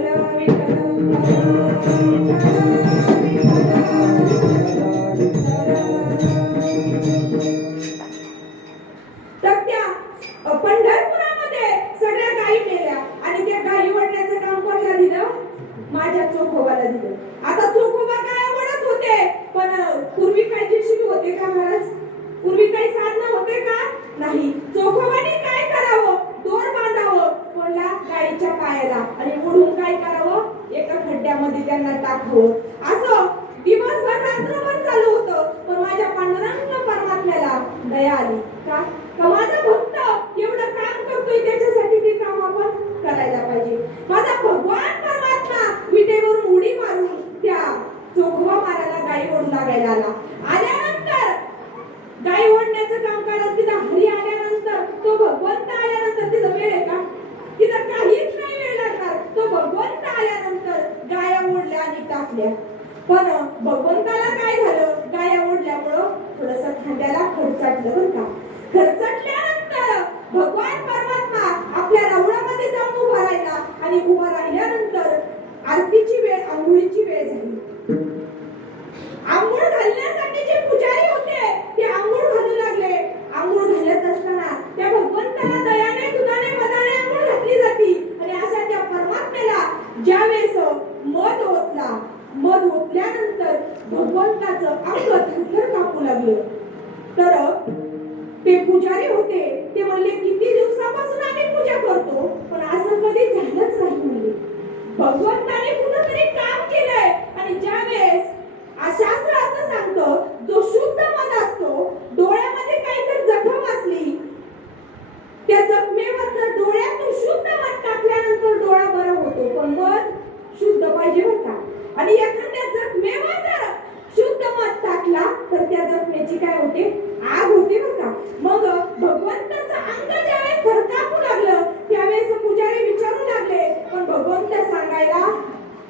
त्या पंढरपुरामध्ये सगळ्या गायी मेल्या आणि त्या गायी ओढण्याचं काम कोणाला दिलं? माझ्या चोखोबाला दिलं. आता चोखोबा गाया ओढत होते, पण पूर्वी काही जेसीबी होते का महाराज? पूर्वी काही साधनं होते का? नाही. चोखोबाने काय करावं? दोर बांधावं कोणला? गायीच्या पायाला, आणि ओढून काय करावं? एका खड्ड्यामध्ये त्यांना टाकावं. असं दिवसभर रात्रभर चालू होतं. पण माझ्या पांडुरंग परमात्म्याला दया आली. का? का माझा भक्त एवढं काम करतोय, त्याच्यासाठी ते काम आपण करायला पाहिजे. माझा भगवान परमात्मा विटेवरून उडी मारून त्या चोखोबा मारायला गायी ओढू लागायला आला. आल्यानंतर गायी ओढण्याचं काम करत तिथं हरी आल्यानंतर, तो भगवंत आल्यानंतर तिथं वेळ आहे का? तिथं काहीच नाही वेळ लागणार. तो भगवंत आल्यानंतर गाया ओढल्या आणि टाकल्या. पण भगवंताला काय झालं? गाया ओढल्यामुळं थोडस खांद्याला खरचटलं बरं का. खरचटल्यानंतर भगवान परमात्मा आपल्या रावणामध्ये जाऊन उभा राहिला, आणि उभा राहिल्यानंतर आरतीची वेळ, आंघोळीची वेळ झाली. आंघोळ घालण्यासाठी जे पुजारी होते ते आंघोळ घालू लागले. आंघोळ घालत असताना त्या भगवंताला दयाने, दुधाने, मधाने आंघोळ घातली जाती, आणि अशा त्या परमात्म्याला ज्यावेळेस मध ओतला, मध ओतल्यानंतर भगवंताचं अंग थरथर कापू लागलं. तर ते पुजारी होते ते म्हणले, किती दिवसापासून आम्ही पूजा करतो, पण असं कधी झालंच नाही म्हणले. भगवंताने कुठंतरी काम केलंय. आणि ज्यावेळेस शास्त्र असं सांगतं, जो शुद्ध मध असतो, डोळ्यामध्ये काही जर जखम असली, त्या जखमेवर जर डोळ्यातून शुद्ध मध टाकल्यानंतर डोळा बरा होतो. पण मध शुद्ध पाहिजे बरं का. आणि एखाद्या जखमेवर जर शुद्ध मध टाकला तर त्या जखमेची काय होते? आग होते बरं का. मग भगवंताचं अंग ज्यावेळेस थरकापू लागलं, त्यावेळेस पुजारी विचारू लागले, पण भगवंत सांगायला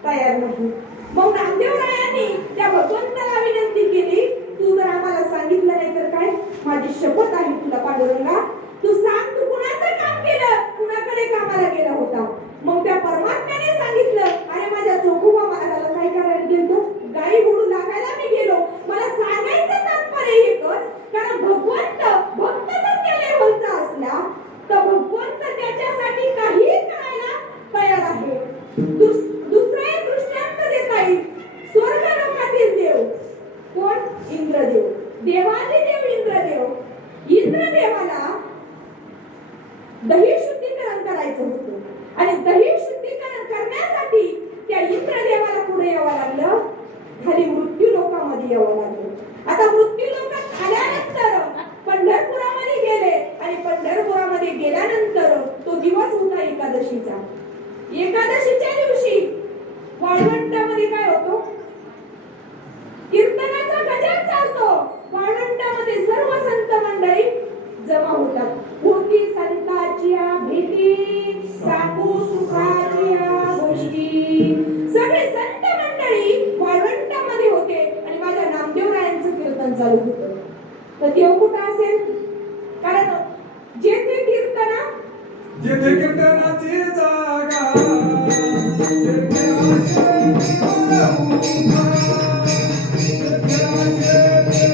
तयार नाही. मग नामदेवरायांनी त्या भगवंताला विनंती केली, तू जर आम्हाला सांगितलं नाही तर काय, माझी शपथ आहे तुला पांडुरंगा, तू सांग तू कुणाचं काम केलं, कुणाकडे कामाला गेला होता. मग त्या परमात्म्याने सांगितलं, अरे माझ्या चोखोबा महाराजाला काय करायला गेलो? गायी ओढू लागायला मी गेलो. मला सांगायचं तात्पर्य हे कर, कारण भगवंत भक्त जर त्या लेव्हलचा असला तर भगवंत त्याच्यासाठी काही करायला तयार आहे. दुसरा एक दृष्टांत देता येईल. स्वर्ग लोकातील देव कोण? इंद्रदेव. देवाचे देव इंद्रदेव. इंद्रदेवाला दही शुद्धीकरण करायचं होतं, आणि दही शुद्धीकरण करण्यासाठी त्या इंद्रदेवाला पुढे यावं लागलं, खाली मृत्यू लोकामध्ये यावं लागलं. आता मृत्यू लोकात आल्यानंतर पंढरपुरामध्ये गेले, आणि पंढरपुरामध्ये गेल्यानंतर तो दिवस होता एकादशीचा. एकादशीच्या दिवशी वाळवंटामध्ये काय होतो? कीर्तनाचा गजर चालतो. वाळवंटामध्ये सर्व संत मंडळी जमा होतात. होती संताच्या भेटी, सांगू सुखाच्या गोष्टी. सगळे संत मंडळी वाळवंटामध्ये होते, आणि माझ्या नामदेवरायांचं कीर्तन चालू होतं. तर देव कुठं असेल? कारण जेथे कीर्तनाची जागा, तेथे असे देव उभा, तेथे असे देव उभा, तेथे असे देव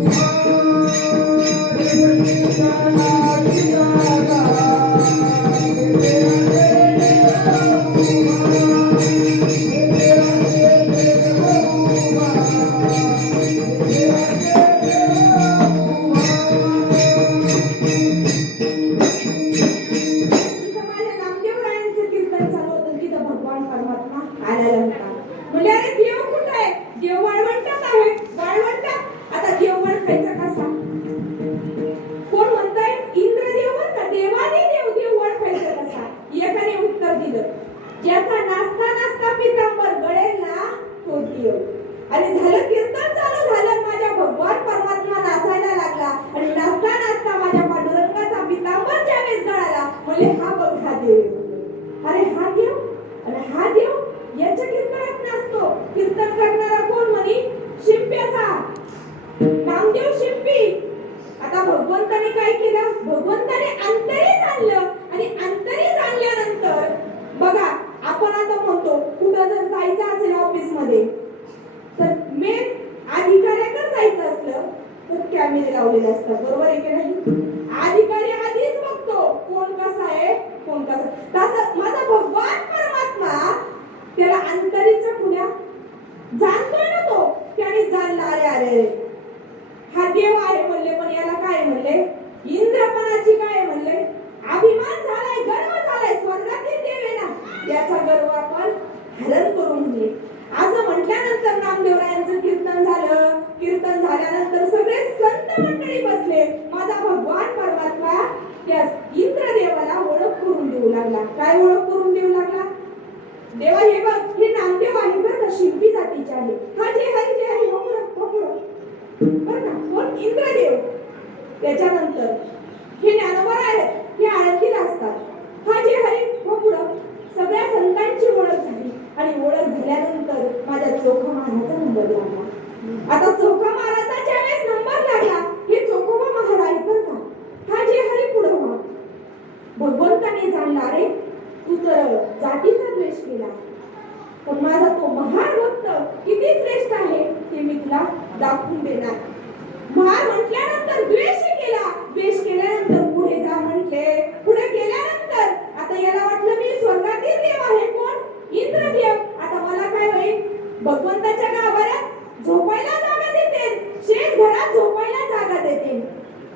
उभा. जेथे कीर्तनाची जागा, तेथे असे देव उभा, तेथे असे देव उभा, तेथे असे म्हणजे अरे देव कुठे आहे? देव वाळवंटात आहे. वाळवंटात आता देव ओळखायचा कसा? कोण म्हणताय? इंद्रदेव बरं का, देवाने देव ओळखायचा कसा? एकाने उत्तर दिलं, ज्याचा नाचता नाचता पितांबर गळेल ना तो देव. आणि झालं कीर्तन चालू झालं, माझ्या भगवान परमात्मा नाचायला लागला, आणि नाचता नाचता माझ्या पांडुरंगाचा पितांबर ज्यावेळेस गळाला, म्हणजे हा बघ हा देव. अरे हा देव आणि हा देव याच्या कीर्तनात नसतो. कीर्तन करणारा कोण म्हणे? शिंप्याचा नामदेव शिंपी. आता भगवंताने काय केलं? भगवंताने अंतर दिवस इंद्रदेवाला ओळख करून देऊ लागला. काय ओळख करून देऊ लागला? देवा हे बघ, हे नामदेव आहे बरं का, शिल्पी जातीचे आहे. हा जे आहे बरं का, कोण? इंद्रदेव. त्याच्यानंतर हे ज्ञानोबा आहेत, हे आळंदीला असतात. हा जे हरी पुढं सगळ्या संतांची ओळख झाली आणि ओळख झाल्यानंतर माझ्या चोखा महाराजाचा नंबर लागला. आता चोखा महाराजाचा ज्यावेळेस नंबर लागला, हे चोखोबा महाराज बरं का, हा जे हरी पुढं व्हा. भगवंताने जाणला, रे तू तर जातीचा द्वेष केला, पण माझा तो महान भक्त किती श्रेष्ठ आहे ते मी तुला दाखवून देणार. महान म्हटल्यानंतर द्वेष केला, द्वेष केल्यानंतर पुढे जा म्हटले. पुढे गेल्यानंतर आता याला वाटलं मी स्वर्गातील देव आहे. कोण? इंद्रदेव. आता मला काय होईल? भगवंताच्या गाभाऱ्यात झोपायला जागा देते, शेष घरात झोपायला जागा देते.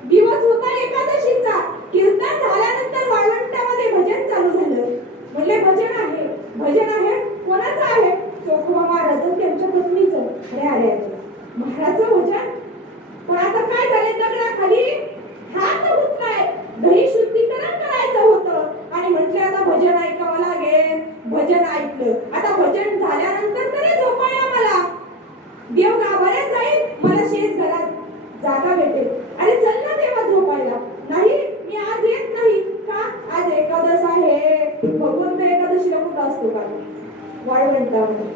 दिवस होता एकादशीचा. कीर्तन झाल्यानंतर वाळवंटामध्ये भजन चालू झालं. म्हणले भजन आहे. भजन आहे कोणाचं आहे? चोखोबा महाराज त्यांच्या पत्नीचं. अरे महाराजचं भजन. पण आता काय झाले? दगडाखाली हात घुसलाय. दही शुद्धीकरण करायचं होतं आणि म्हटले आता भजन ऐकावं लागेल. भजन ऐकलं. आता भजन झाल्यानंतर तरी झोपायला मला देव गाभाऱ्यात जाईल, मला शेष घरात जागा भेटेल. अरे चल ना देवा झोपायला. नाही मी आज येत नाही. का? आज एकादश आहे. भगवंत एकादशीला कुठं असतो का? वाळवंटामध्ये.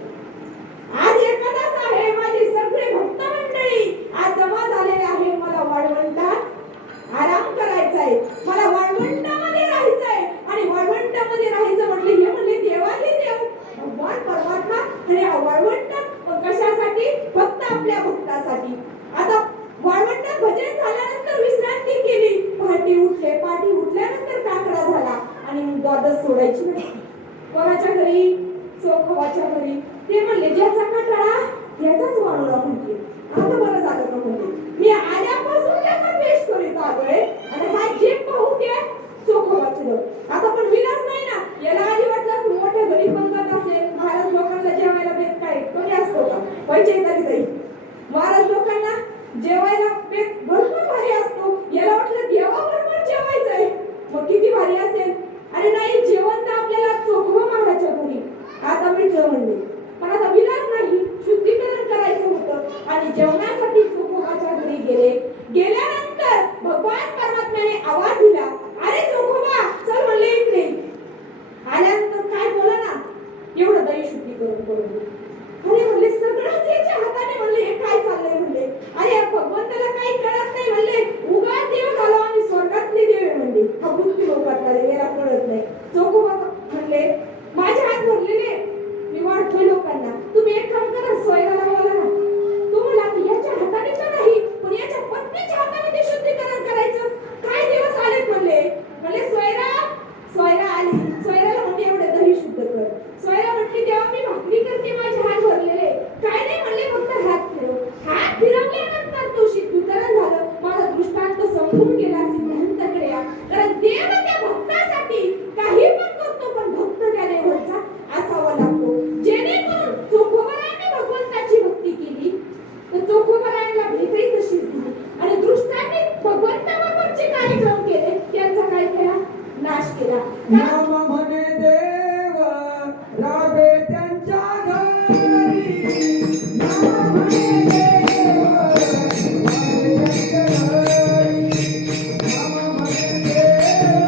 आज एकादश आहे. माझी सगळे भक्त मंडळी आज जमा झालेले आहे. मला वाळवंटात आराम करायचा आहे. मला वाळवंटामध्ये राहायचं आहे. आणि वाळवंटामध्ये राहायचं म्हटले, हे म्हणले देवाले देव भगवान परमात्मा अरे वाळवंटात कशासाठी? फक्त आपल्या भक्तासाठी. आता वाळवंटात भजन झाल्यानंतर विश्रांती केली. पहाटे उठले. पहाटे उठल्यानंतर काकडा झाला आणि द्वादश सोडायची नाही. कोणाच्या घरी? चोखोबाच्या घरी. ते म्हणले ज्याचा कंटाळा याचाच वाळवला म्हटले. आता बरं झालं का म्हणले, मी आल्यापासून त्याचा द्वेष करीत आलोय आणि हा जे पाहू दे चोखोबाचे लोक. आता पण विलास नाही ना. याला आधी वाटलं मोठ्या घरी पंगत असेल, महाराज लोकांना जेवायला बेत काय कमी असतो का? पैसे तरी महाराज लोकांना जेवायला बेत भरपूर भारी असतो. याला वाटलं देवाबरोबर जेवायचंय, मग किती भारी असेल. अरे नाही, जेवण तर आपल्याला चोखोबा महाराजच्या घरी. आता मिळतं म्हणले, पण आता विलास नाही, शुद्धीकरण करायचं होतं आणि जेवणासाठी चोखोबाच्या घरी गेले. गेल्यानंतर भगवान परमात्म्याने आवाज दिला, अरे चोखोबा चल म्हणले इकडे. आल्यानंतर काय बोला ना, एवढं दही शुद्धीकरण करून. अरे म्हणले सगळं त्याच्या हाताने. म्हणले हे काय चाललंय? म्हणले अरे भगवंताला काही कळत नाही. म्हणले उगा देव झालो आणि स्वर्गातले देव आहे. म्हणले हा बुद्धी लोकांना याला कळत नाही. चोखोबा म्हणले माझे हात भरलेले, मी वाढतोय लोकांना. तुम्ही एक काम करा, सोयराला बोला ना. तो म्हणला याच्या हाताने तर नाही, पण याच्या पत्नीच्या हाताने ते शुद्धीकरण करायचं. काय दिवस आलेत? म्हणले सोयरा आली. सोयराला म्हणते एवढं दही शुद्ध कर. सोयरा म्हटली तेव्हा मी भाकरी करते, माझे हात भरलेले. काय नाही म्हणले, फक्त हात फिरव. हात फिरवल्यानंतर तो शुद्धीकरण झालं. माझा दृष्टांत संपून गेला सिद्धांताकडे या. कारण देव त्या भक्तासाठी काही पण करतो, पण भक्त त्याने वरचा असावा लागतो. जेणेकरून चोखोबारायांनी भगवंताची भक्ती केली तर चोखोबारायांना भेटही तशीच झाली आणि दृष्टांनी भगवंताबरोबरचे कार्यक्रम केले, त्यांचा काय केला? नाश केला. नाम म्हणे देव राबे त्यांच्या घरी. नाम म्हणे देव राबे त्यांच्या घरी. नाम म्हणे देव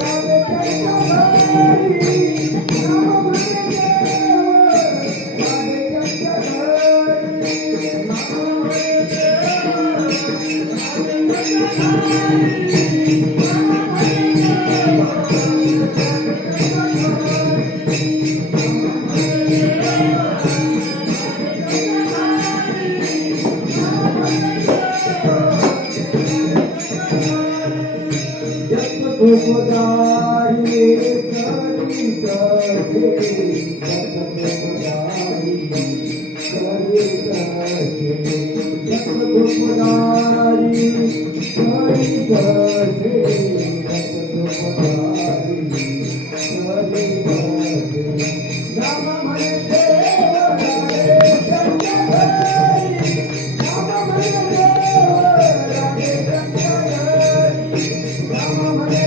राबे त्यांच्या घरी. नाम म्हणे देव राबे त्यांच्या घरी. नाम म्हणे देव राबे गोदारी करी तसे गोदारी करी तसे गोदारी करी तसे गोदारी करी तसे नाम म्हणे देव राबे त्यांच्या घरी. नाम म्हणे देव राबे त्यांच्या घरी. नाम म्हणे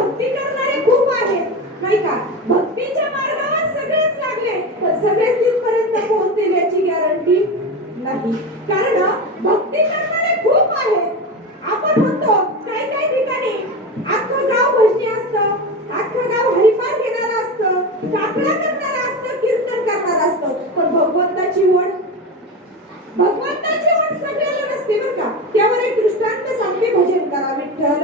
भक्ती करणारे खूप आहेत, नाही का? भक्तीच्या मार्गावर सगळेच लागले, पण सगळेच तिथपर्यंत पोहोचतील याची गॅरंटी नाही. कारण भक्ती करणारे खूप आहेत. आपण म्हणतो काही काही ठिकाणी अख्खं गाव भजनी असतं, अख्खं गाव हरिपाठ घेणारं असतं, काकडा करणारं असतं, कीर्तन करणारं असतं, पण भगवंताची ओढ सगळ्याला नसते बरं का. त्यावर एक दृष्टांत सांगते, भजन करा विठ्ठल.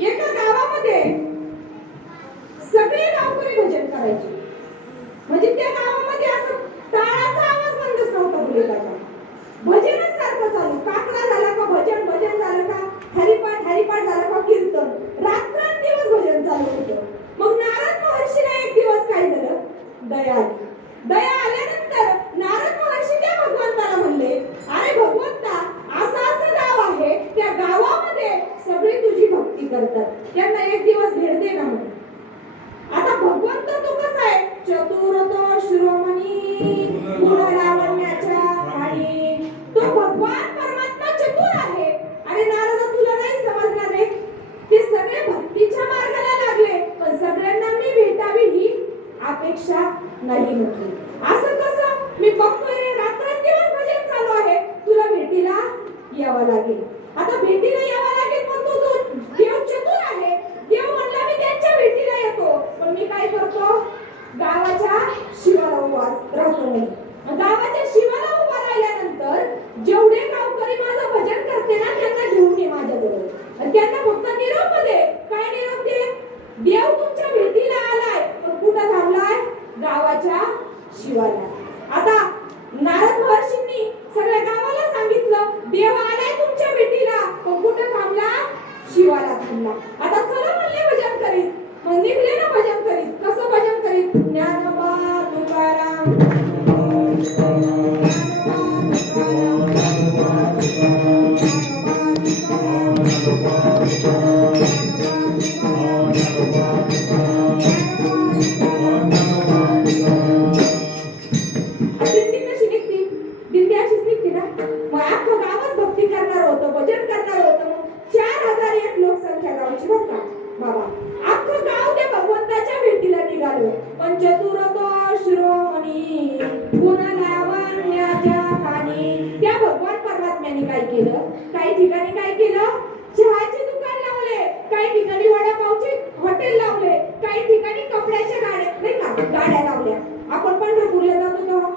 एका गावामध्ये सगळे गावकरी भजन करायचे. म्हणजे त्या गावामध्ये असं टाळाचा आवाज बंदच नव्हता बोलायचा. भजनच सारखं चालू. काकडा झाला का भजन, भजन झालं का हरिपाठ, हरिपाठ झालं का कीर्तन. रात्रंदिवस भजन चालू होतं. मग नारद महर्षीला एक दिवस काय झालं, दया आली. दया आल्यानंतर नारद महर्षी त्या भगवंताला म्हणले, अरे भगवंता, असं असं गाव आहे, त्या गावामध्ये सगळे तुझी भक्ती करतात, त्यांना एक दिवस भेट दे ना म्हणे. आता भगवंत तो कसा आहे, चतुर तो शिरोमणी गुणलावण्याच्या खाणी. तो भगवान परमात्मा चतुर आहे. अरे नारद, तुला नाही समजणार रे. ते सगळे भक्तीच्या मार्गाला लागले, पण सगळ्यांना मी भेटावी ही अपेक्षा नाही म्हटली. असं कसं? मी बघतोय रात्रंदिवस भजन चालू आहे, तुला भेटीला यावं लागेल. आता भेटीला यावं लागेल, पण तू देव चतुर आहे. देव म्हणला मी त्यांच्या भेटीला येतो, पण मी काय करतो, गावाच्या शिवाला उभा राहतो. गावाच्या शिवाला उभा राहिल्यानंतर जेवढे गावकरी माझं भजन करते ना, त्यांना घेऊन ये माझ्याजवळ आणि त्यांना फक्त निरोप दे. काय निरोप दे? देव तुमच्या भेटीला आलाय, पण कुठं थांबलाय? गावाच्या शिवाला. आता नारद महर्षींनी सगळ्या गावाला सांगितलं, देव आलाय तुमच्या भेटीला, पण कुठं थांबला? शिवाला थांबला. आता चला म्हणले भजन करीत. मग निघले ना भजन करीत. कसं भजन करीत? ज्ञानोबा तुकाराम, दिंडी कशी निघती? दिंडी अशीच निघते ना. मग अख्खं गावच भक्ती करणार होतं, भजन करणार होतं. मग 4001 लोकसंख्या गावची बरं का बाबा. अख्खं गाव त्या भगवंताच्या भेटीला निघालं. पण चतुर तो शिरोमणी गुणलावण्याच्या खाणी. त्या भगवान परमात्म्याने काय केलं? काही ठिकाणी काय केलं? चहाचे दुकान लावले, काही ठिकाणी वडापावचे हॉटेल लावले, काही ठिकाणी कपड्याच्या गाड्या, नाही का, गाड्या लावल्या. आपण पंढरपूरला जातो तेव्हा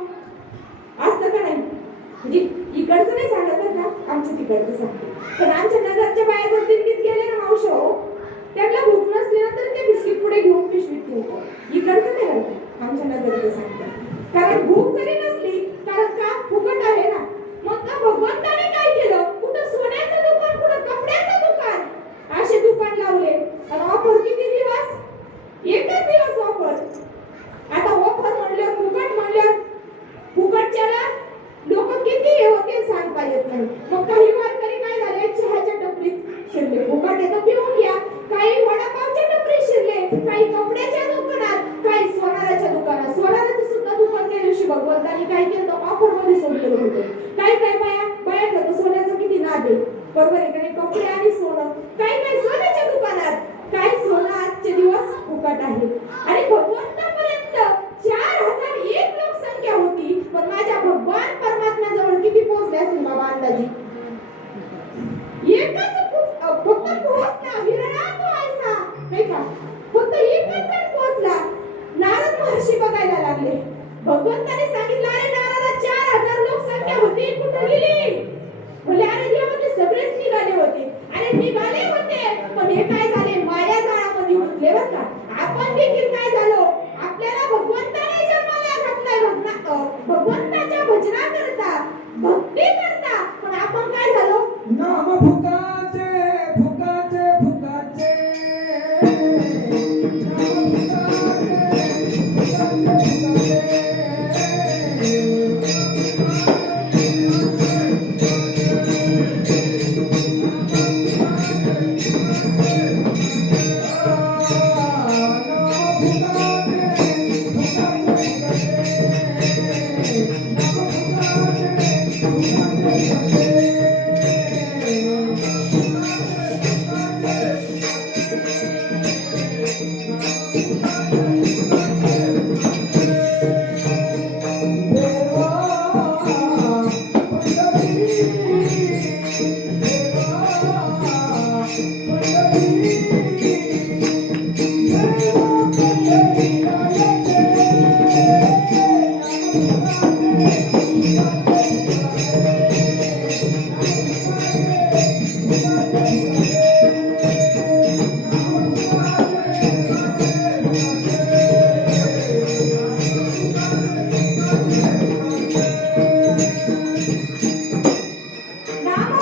असतं का नाही? म्हणजे इकडचं नाही सांगत बरं का, आमच्या तिकडचं सांगते. पण आमच्या नगरच्या बाया जर दिंडीत गेले ना मावशी हो, त्यांना भूक नसली ना तर ते बिस्किट पुढे घेऊन पिशवीत ठेवतात. इकडचं नाही घालतात, आमच्या नगरचं सांगतात. कारण भूक जरी नसली, कारण का फुकट आहे ना. मग त्या भगवंताने काय केलं? कुठं सोन्याचं दुकान, कुठं कपड्याचं दुकान, असे दुकान लावले. आणि ऑफर किती दिवस? एकच दिवस ऑफर. आता ऑफर म्हणल्यावर, फुकट म्हणल्यावर, फुकटच्याला लोक किती हे होते सांगता येत नाही. मग काही वारकरी काय झाले, चहाच्या टपरीत शिरले, फुकट येतं पिऊन घ्या. काही वडापावच्या टपरीत शिरले, काही कपड्याच्या दुकानात, काही सोनाराच्या दुकानात. सोनाराचं सुद्धा दुकान त्या दिवशी भगवंतानी काय केलं, ऑफर मध्ये सोडलेलं होतं. काही काही बाया तर सोन्याचं किती नाद आहे, बरोबर आहे. काही कपडे आणि सोनं, काही सोन्याच्या दुकानात, काही सोनं आजचे दिवस फुकट आहे. आणि भगवंतापर्यंत 4001 लोकसंख्या होती, पण माझ्या भगवान परमात्म्याजवळ किती पोहोचले असेल बाबा अंदाजी? एकच फक्त पोहोचला. विरळा तो ऐसा, नाही का, फक्त एकच जण पोहोचला. नारद महर्षी बघायला लागले. भगवंताने सांगितलं, अरे नारदा, 4000 लोकसंख्या होती, कुठे गेली? बोले, अरे देवातले सगळेच निघाले होते. अरे निघाले होते, पण हे काय झाले, माया जाळामध्ये गुंतले बरं का. आपण देखील काय झालो, आपल्याला भगवंताने जन्माला घातलाय, भगवंताच्या भजनाकरता, भक्ती करता, पण आपण काय झालो? नाम फुकाचे फुकाचे फुकाचे, नाम फुकाचे फुकाचे फुकाचे. नाम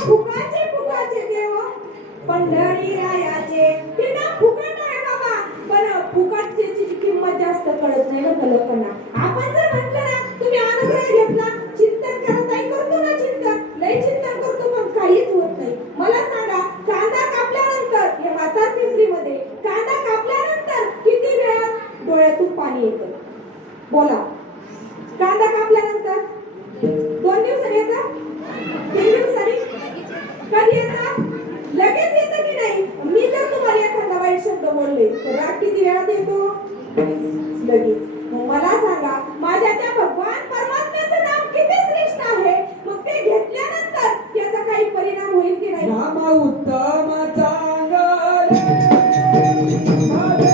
फुकाचे फुकाचे देव पंढरी रायाचे हे नाम फुकट आहे बाबा पण फुकाटची किंमत जास्त कळत नाही ना लोकांना. आपण जर म्हटलं ना तुम्ही अनुग्रह घेतला चिंतन करत नाही करतो ना चिंतन लय चिंतन करतो पण काहीच होत नाही. मला सांगा कांदा कापल्यानंतर हे म्हातार पिंपरीमध्ये कांदा कापल्यानंतर किती वेळात डोळ्यातून पाणी येतं बोला. कांदा कापल्यानंतर 2 दिवसांनी येतं 3 दिवसांनी कधी येतं लगेच येतं की नाही. मी जर तुम्हाला एखादा वाईट शब्द बोलले तर राग किती वेळात येतो लगेच. मग मला सांगा माझ्या त्या भगवान परमात्म्याचं नाम किती श्रेष्ठ आहे मग ते घेतल्यानंतर त्याचा काही परिणाम होईल की नाही. नाम उत्तम चांगले माझे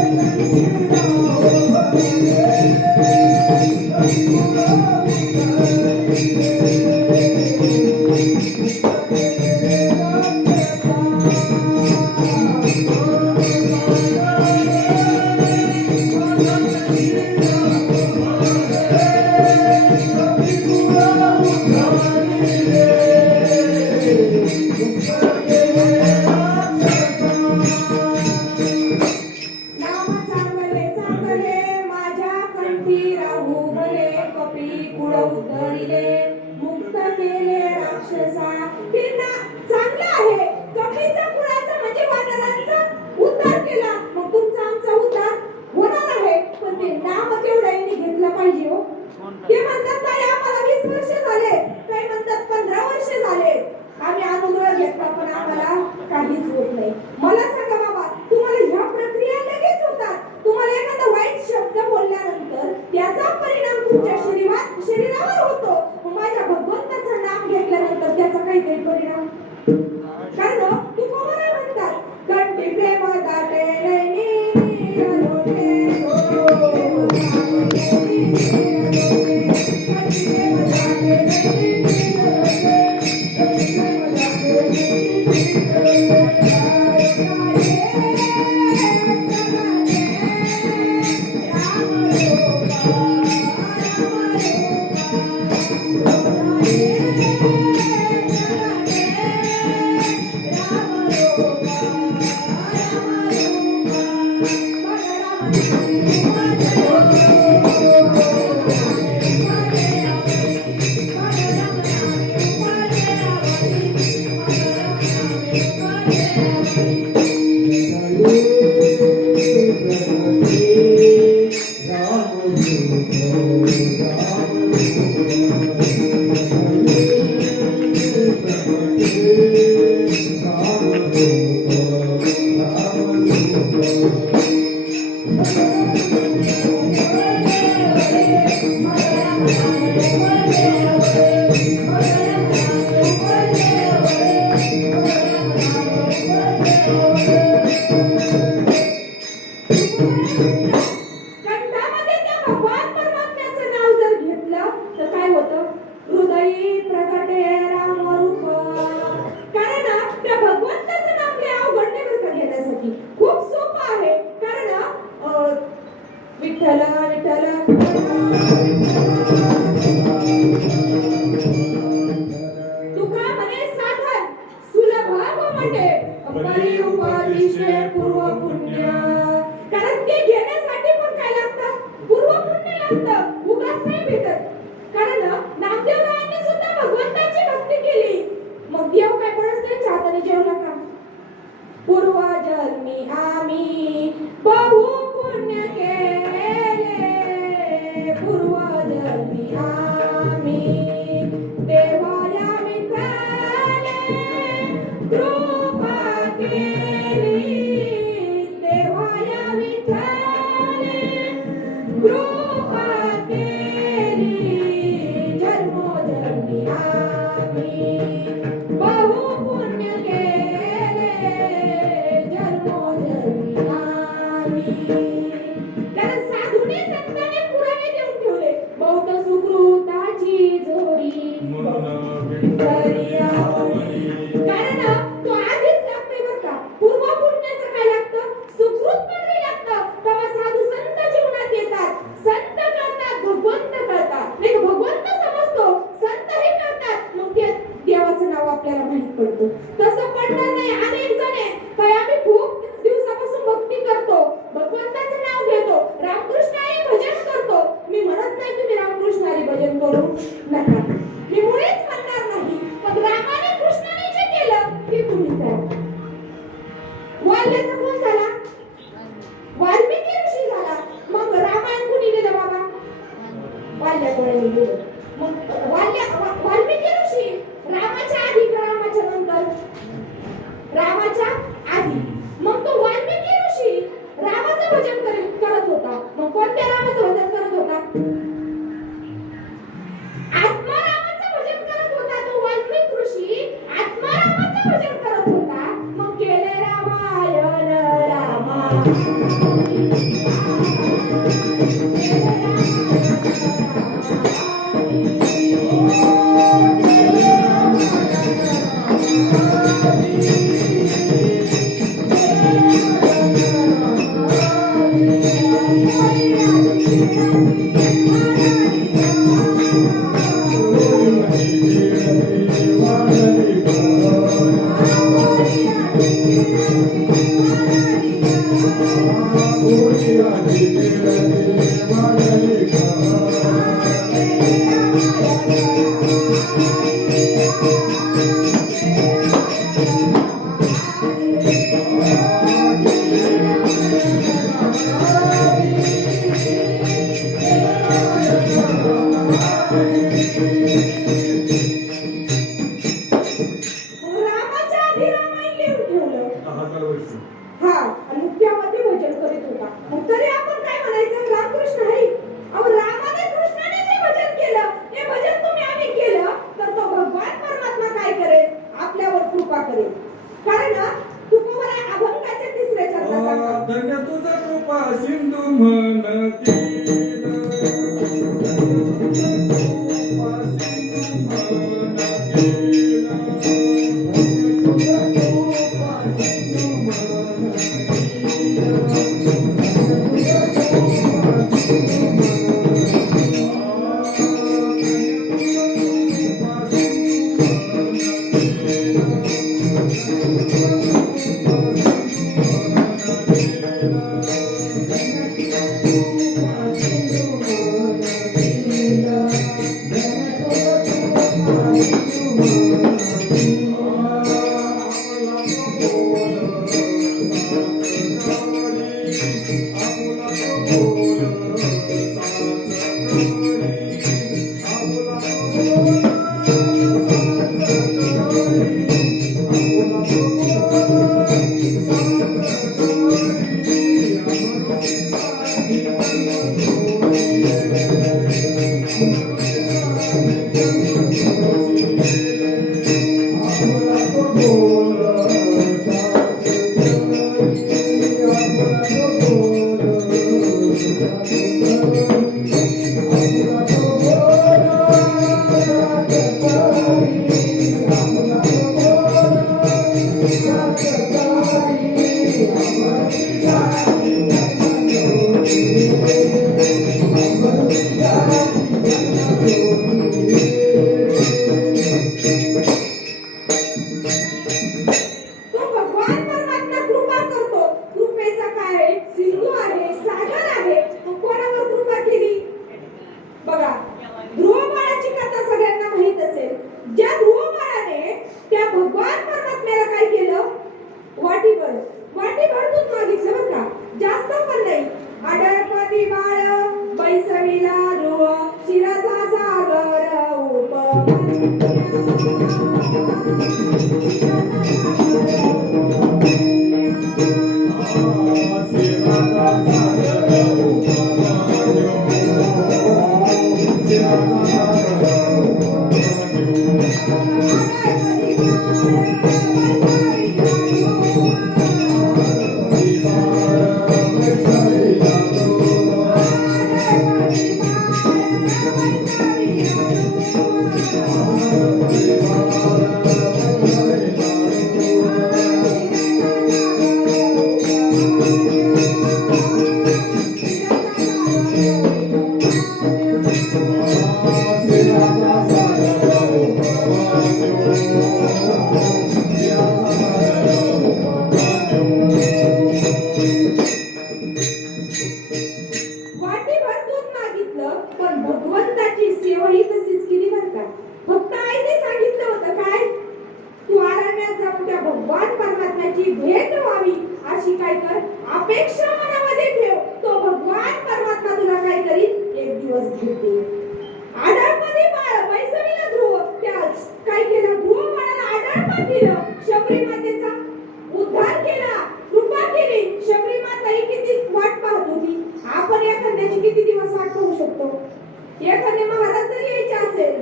नाम चांगले चांगले माझ्या कंठी राहू बरे कपी कुळ उतरिले मुक्त केले राक्षसा. हे ना चांगलं आहे. कपीचा कुळाचा म्हणजे वानरांचा उद्धार केला मग तुमचा आमचा उद्धार होणार आहे पण ते नाम तेवढं यांनी घेतलं पाहिजे हो. ते म्हणतात नाही आम्हाला 20 वर्ष झाले काही म्हणतात 15 वर्ष झाले आम्ही अनुग्रह घेतला पण आम्हाला काहीच होत नाही. मला सांगा बाबा तुम्हाला ह्या प्रक्रिया लगेच होतात. तुम्हाला एखादा वाईट शब्द बोलल्यानंतर त्याचा परिणाम तुमच्या शरीरावर होतो. मग माझ्या भगवंताचं नाम घेतल्यानंतर त्याचा काहीतरी परिणाम कारण तू कोणाला म्हणतात कंठी प्रेम दाटे नैनी अलोटे कंठामध्ये त्या भगवान परमात्म्याचं नाव जर घेतलं तर काय होतं हृदयी प्रगटे राम रूप. कारण त्या भगवंताचं नाव लय अवघड नाही बरं का घेण्यासाठी खूप सोपं आहे. कारण विठ्ठल विठ्ठल तुका म्हणे साधन सुलभ म्हणे परी उपादिशे पूर्व पुण्य. कारण ते घेण्यासाठी पण काय लागतं पूर्व पुण्य लागतं उगाच नाही भेटत. कारण नामदेवरायांनी सुद्धा भगवंताची भक्ती केली मग देव काय पडत त्यांच्या हाताने जेवला का. पूर्व जन्मी आम्ही बहु पुण्य केले पूर्व जन्मी आम्ही देवाया आपल्याला माहित पडतो. तसं पडणार नाही. अनेक जण आहेत काय आम्ही खूप दिवसापासून भक्ती करतो, भगवंताचं नाव घेतो, रामकृष्ण हरी भजन करतो. मी म्हणत नाही तुम्ही रामकृष्ण हरी भजन करू नका, मी मुळीच म्हणणार नाही. पण रामाने कृष्णाने जे केलं ते तुम्ही करा. वाल्याचा कोण झाला? वाल्मिकी ऋषी झाला. मग रामायण कुणी लिहिलं बाबा? वाल्याकडे लिहिलं. मग वाल्मिकी ऋषी रामाच्या आधी का रामाच्या नंतर? रामाच्या आधी. मग तो वाल्मिकी ऋषी रामाचं भजन करत होता. मग कोणत्या रामाचं भजन करत होता? आत्मारामाचं भजन करत होता. तो वाल्मिकी ऋषी आत्मारामाचं भजन करत होता. मग केले रामायण रामाच्या आधी रामायण लिहून ठेवलं. 10,000 वर्ष. हा, आणि त्यामध्ये भजन करीत होता. मग तरी आपण काय म्हणायचं? रामकृष्ण हरी. अहो, रामाने कृष्णाने जे भजन केलं ते भजन तुम्ही आम्ही केलं तर तो भगवान परमात्मा काय करेल? आपल्यावर कृपा करेल. कारण तुकोबरा अभंगाच्या तिसऱ्या चरणात सांगतात, धन्य तुझा कृपा सिंधू म्हणतील. काय कर, अपेक्षा मनामध्ये ठेव, तो भगवान परमात्मा तुला काय करील, एक दिवस भेटेल. आढळपणी बाळ मैसवीला ध्रुव, त्या काय केलं, ध्रुव बाळाला आढळपण दिलं, शबरी मातेचा उद्धार केला, कृपा केली. शबरी माता ही किती वाट पाहत होती. आपण एखाद्याची किती दिवस वाट पाहू शकतो. एखादे महाराज जरी यायचे असेल,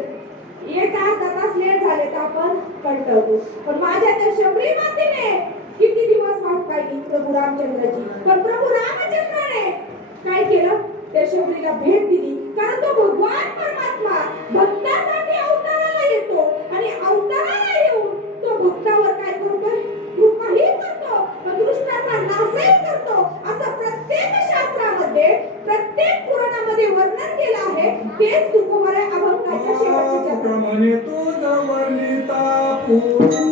एक अर्धा तास लेट झाले तर आपण कंटाळतो, पण माझ्या त्या शबरी मातेने किती दिवस वाट पाहिली प्रभू रामचंद्राची. पण प्रभू रामचंद्राने काय केलं, त्या शबरीला भेट दिली. कारण तो भगवान परमात्मा भक्तासाठी अवताराला येतो आणि अवताराला येऊन तो भक्तावर काय करतोय, कृपाही करतो, पण दुष्टाचा नाशही करतो. असं प्रत्येक शास्त्रामध्ये, प्रत्येक पुराणामध्ये वर्णन केलं आहे. तेच तुकोबारा अभंगाच्या शेवटच्या चरणात. म्हणे तुझ वर्णिता पूर्वी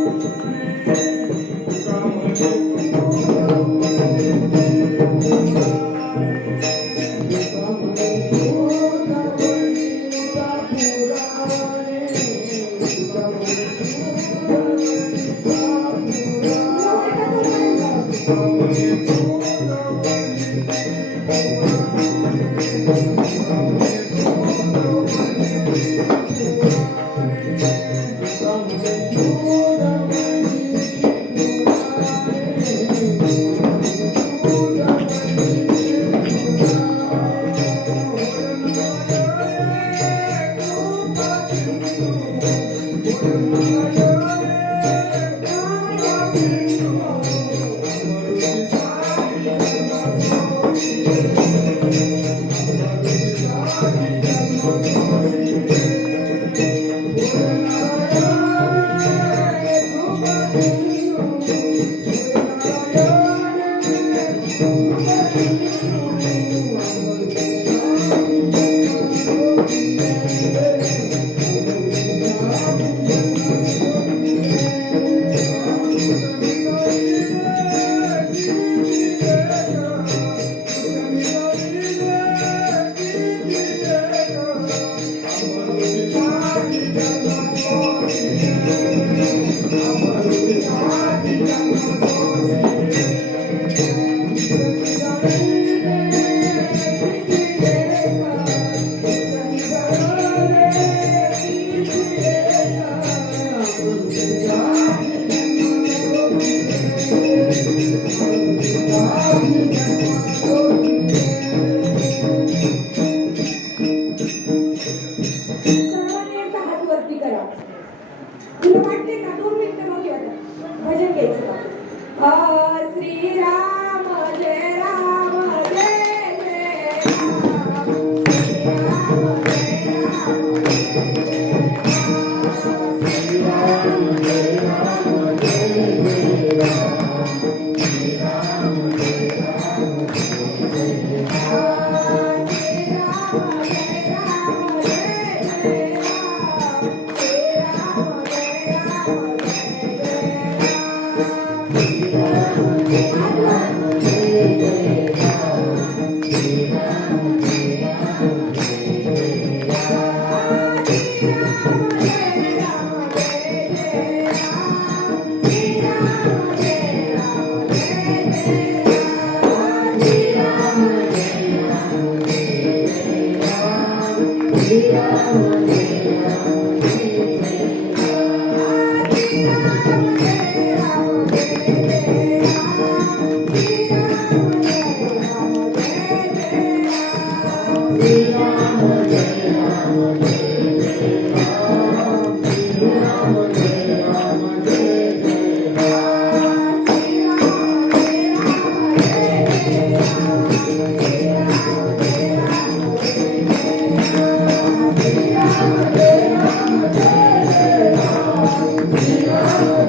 सर्वांनी एकदा हात वरती करा. तुला वाटते का 2 मिनिटं नको वाटत, भजन घ्यायचं का? श्रीराम जय राम जय जय राम, श्रीराम जय राम श्रीराम जय राम जय जय राम, श्रीराम जय राम जय जय राम, श्रीराम जय राम जय जय राम, श्रीराम जय राम जय जय राम. श्रीराम जय राम जय जय राम, श्रीराम जय राम जय जय राम, श्रीराम जय राम जय जय राम, श्रीराम जय राम जय जय राम, श्रीराम जय राम जय जय राम, श्रीराम जय राम जय जय राम, श्रीराम जय राम जय जय राम, श्रीराम जय राम जय जय राम. श्रीराम जय राम जय जय राम, श्रीराम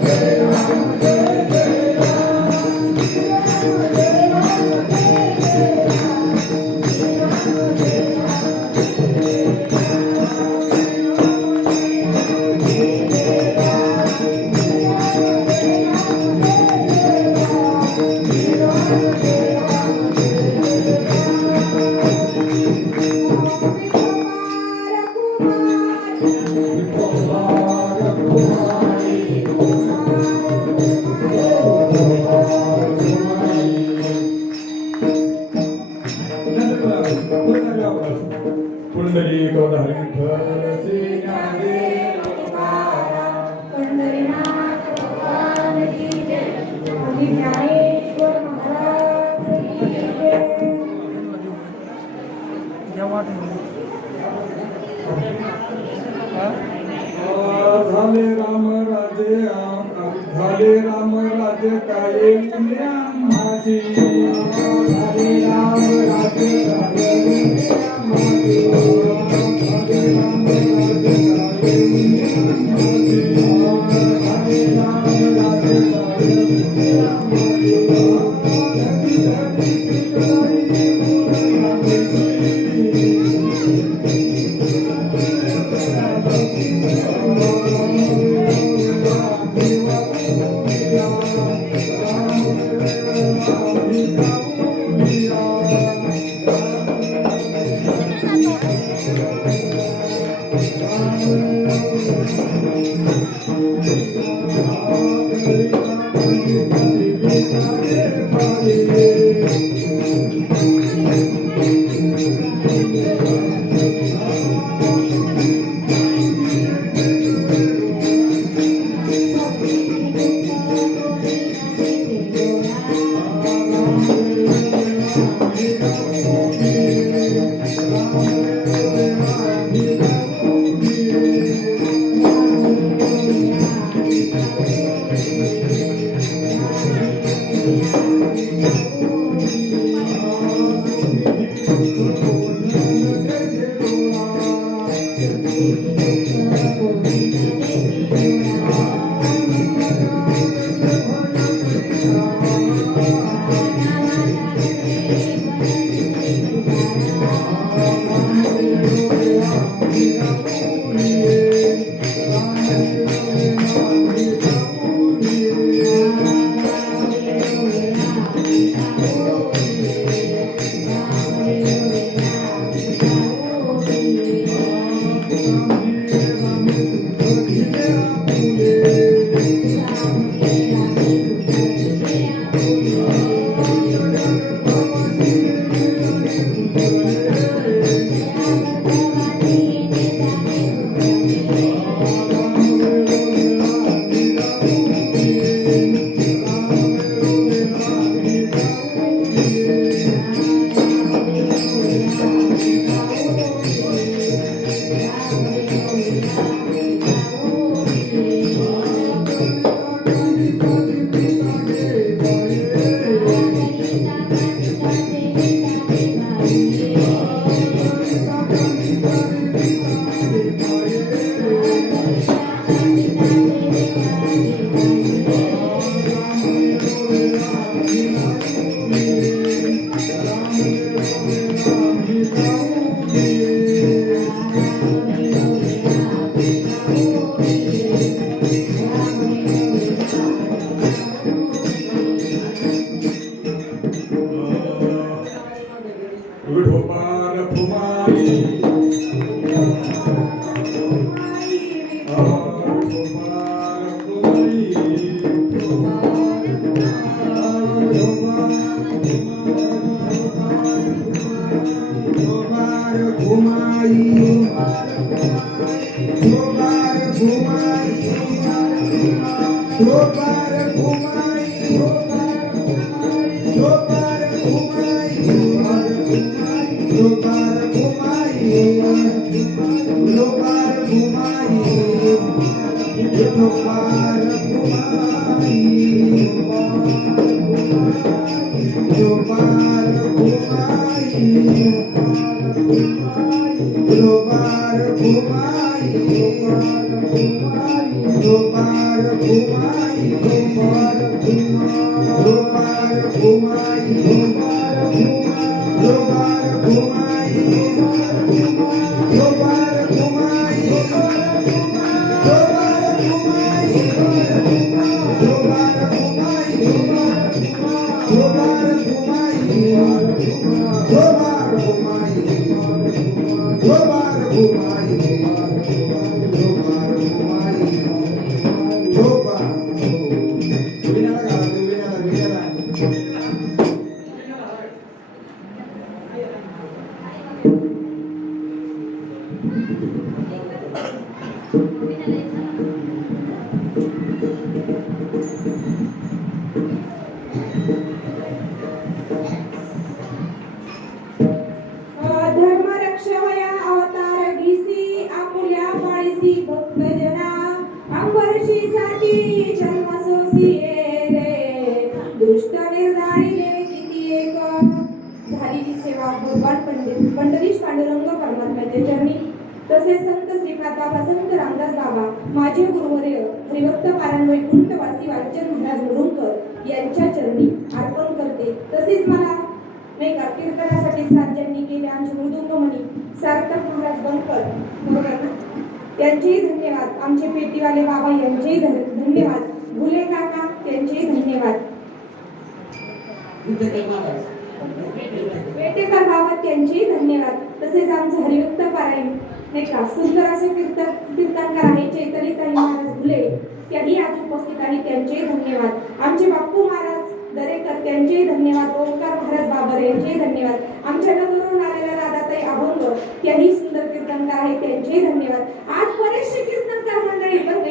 जय राम जय जय राम, श्रीराम जय राम जय जय राम, श्रीराम जय राम जय जय राम, श्रीराम जय राम जय जय राम, श्रीराम जय राम जय जय राम, श्रीराम जय राम जय जय राम, श्रीराम जय राम कुमार झाले राम राज्य काय आम्हासी झाले राम राज्य काय आम्हासी झाले राम राज्य काय आम्हासी झाले राम राज्य काय विठोबार फुमाई धर्मरक्षवया अवतार घेसी आपुल्या पाळीसी भक्तजना अंबरशी साठी माझे गुरुवर्य हरिभक्त पारायण वैकुंठवासी वालचंद महाराज मुरुमकर यांच्या चरणी अर्पण करते. तसेच मला नाही का कीर्तनासाठी साथ ज्यांनी केले आमचे मृदुंगमणी सार्थक महाराज बनकर बरोबर ना, त्यांचेही धन्यवाद. आमचे पेटीवाले बाबा यांचेही धन्यवाद. भुले काका त्यांचेही धन्यवाद. वेटेकर बाबा त्यांचेही धन्यवाद. तसेच आमचं हरिभक्त पारायण नाही का सुंदर असे कीर्तनकार आहे चैतन्यताई महाराज भुले, त्याही आज उपस्थित आहेत, त्यांचेही धन्यवाद. आमचे बाप्पू महाराज दरेकर त्यांचेही धन्यवाद. ओंकार महाराज बाबर यांचेही धन्यवाद. आमच्या नगरवरून आलेल्या राधाताई अभंग त्याही सुंदर कीर्तनकार आहेत, त्यांचेही धन्यवाद. आज बरेचसे कीर्तनकार मंडळी पण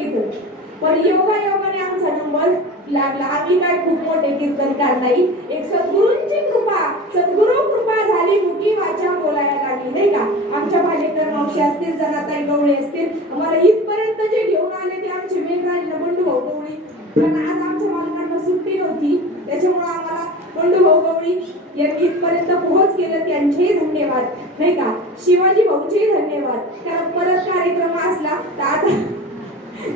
पण योगायोगाने आमचा नंबर लागला. आम्ही काय खूप मोठे कीर्तनकार नाही, एक सद्गुरूंची कृपा, सद्गुरू कृपा झाली, मुठी वाचा बोलायला लागली नाही का. आमच्या भालेकर मावशी असतील, जनाताई गवळे असतील, आम्हाला इथपर्यंत जे घेऊन आले ते आमचे मेघराज बंडू भाऊ गवळी. पण आज आमच्या मालकांना सुट्टी नव्हती, त्याच्यामुळे आम्हाला बंडू भाऊ गवळी यांनी इथपर्यंत पोहोच केलं, त्यांचेही धन्यवाद नाही का. शिवाजी भाऊचेही धन्यवाद. कारण परत कार्यक्रम असला तर आता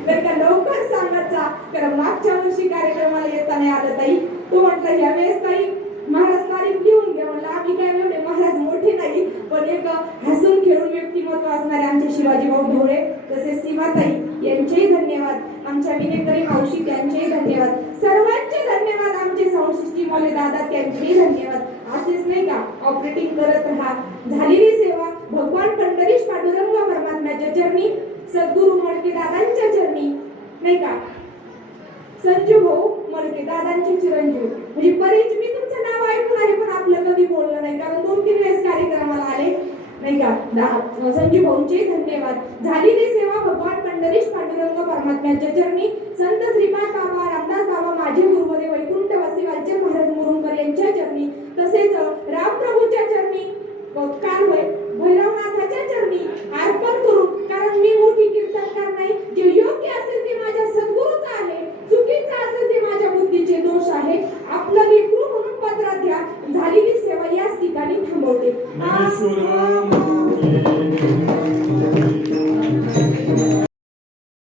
नाही का लवकर सांगायचा, कारण मागच्या वर्षी कार्यक्रमाला येता नाही आलं ताई, तो म्हटलं ह्या वेळेस ताई महाराज तारीख लिहून घ्या. म्हणलं आम्ही काय एवढे महाराज मोठे नाही, पण एक हसून खेळून व्यक्तिमत्व असणारे आमचे शिवाजी भाऊ ढोळे तसेच सीमाताई यांचेही धन्यवाद. आमच्या विनेकरी मावशी त्यांचेही धन्यवाद. सर्वांचे धन्यवाद. आमचे संस्कृतीवाले दादा त्यांचेही धन्यवाद. असेच नाही का ऑपरेटिंग करत राहा. झालेली सेवा भगवान पंढरीश पांडुरंग परमात्म्याच्या चरणी, सद्गुरू मडके दादांच्या चरणी नाही का, संजू भाऊ मडके दादांचे चिरंजीव म्हणजे परीच मी तुमचं नाव ऐकून आहे पण आपलं कधी बोललं नाही, कारण 2-3 वेळेस कार्यक्रमाला आले नाही का. संजू भाऊंचे धन्यवाद. झालेली सेवा भगवान पंढरीश पांडुरंग परमात्म्याच्या चरणी, संत श्रीपाद बाबा रामदास बाबा माझे गुरुवर्य वैकुंठवासी वालचंद महाराज मुरुमकर यांच्या चरणी, तसेच राम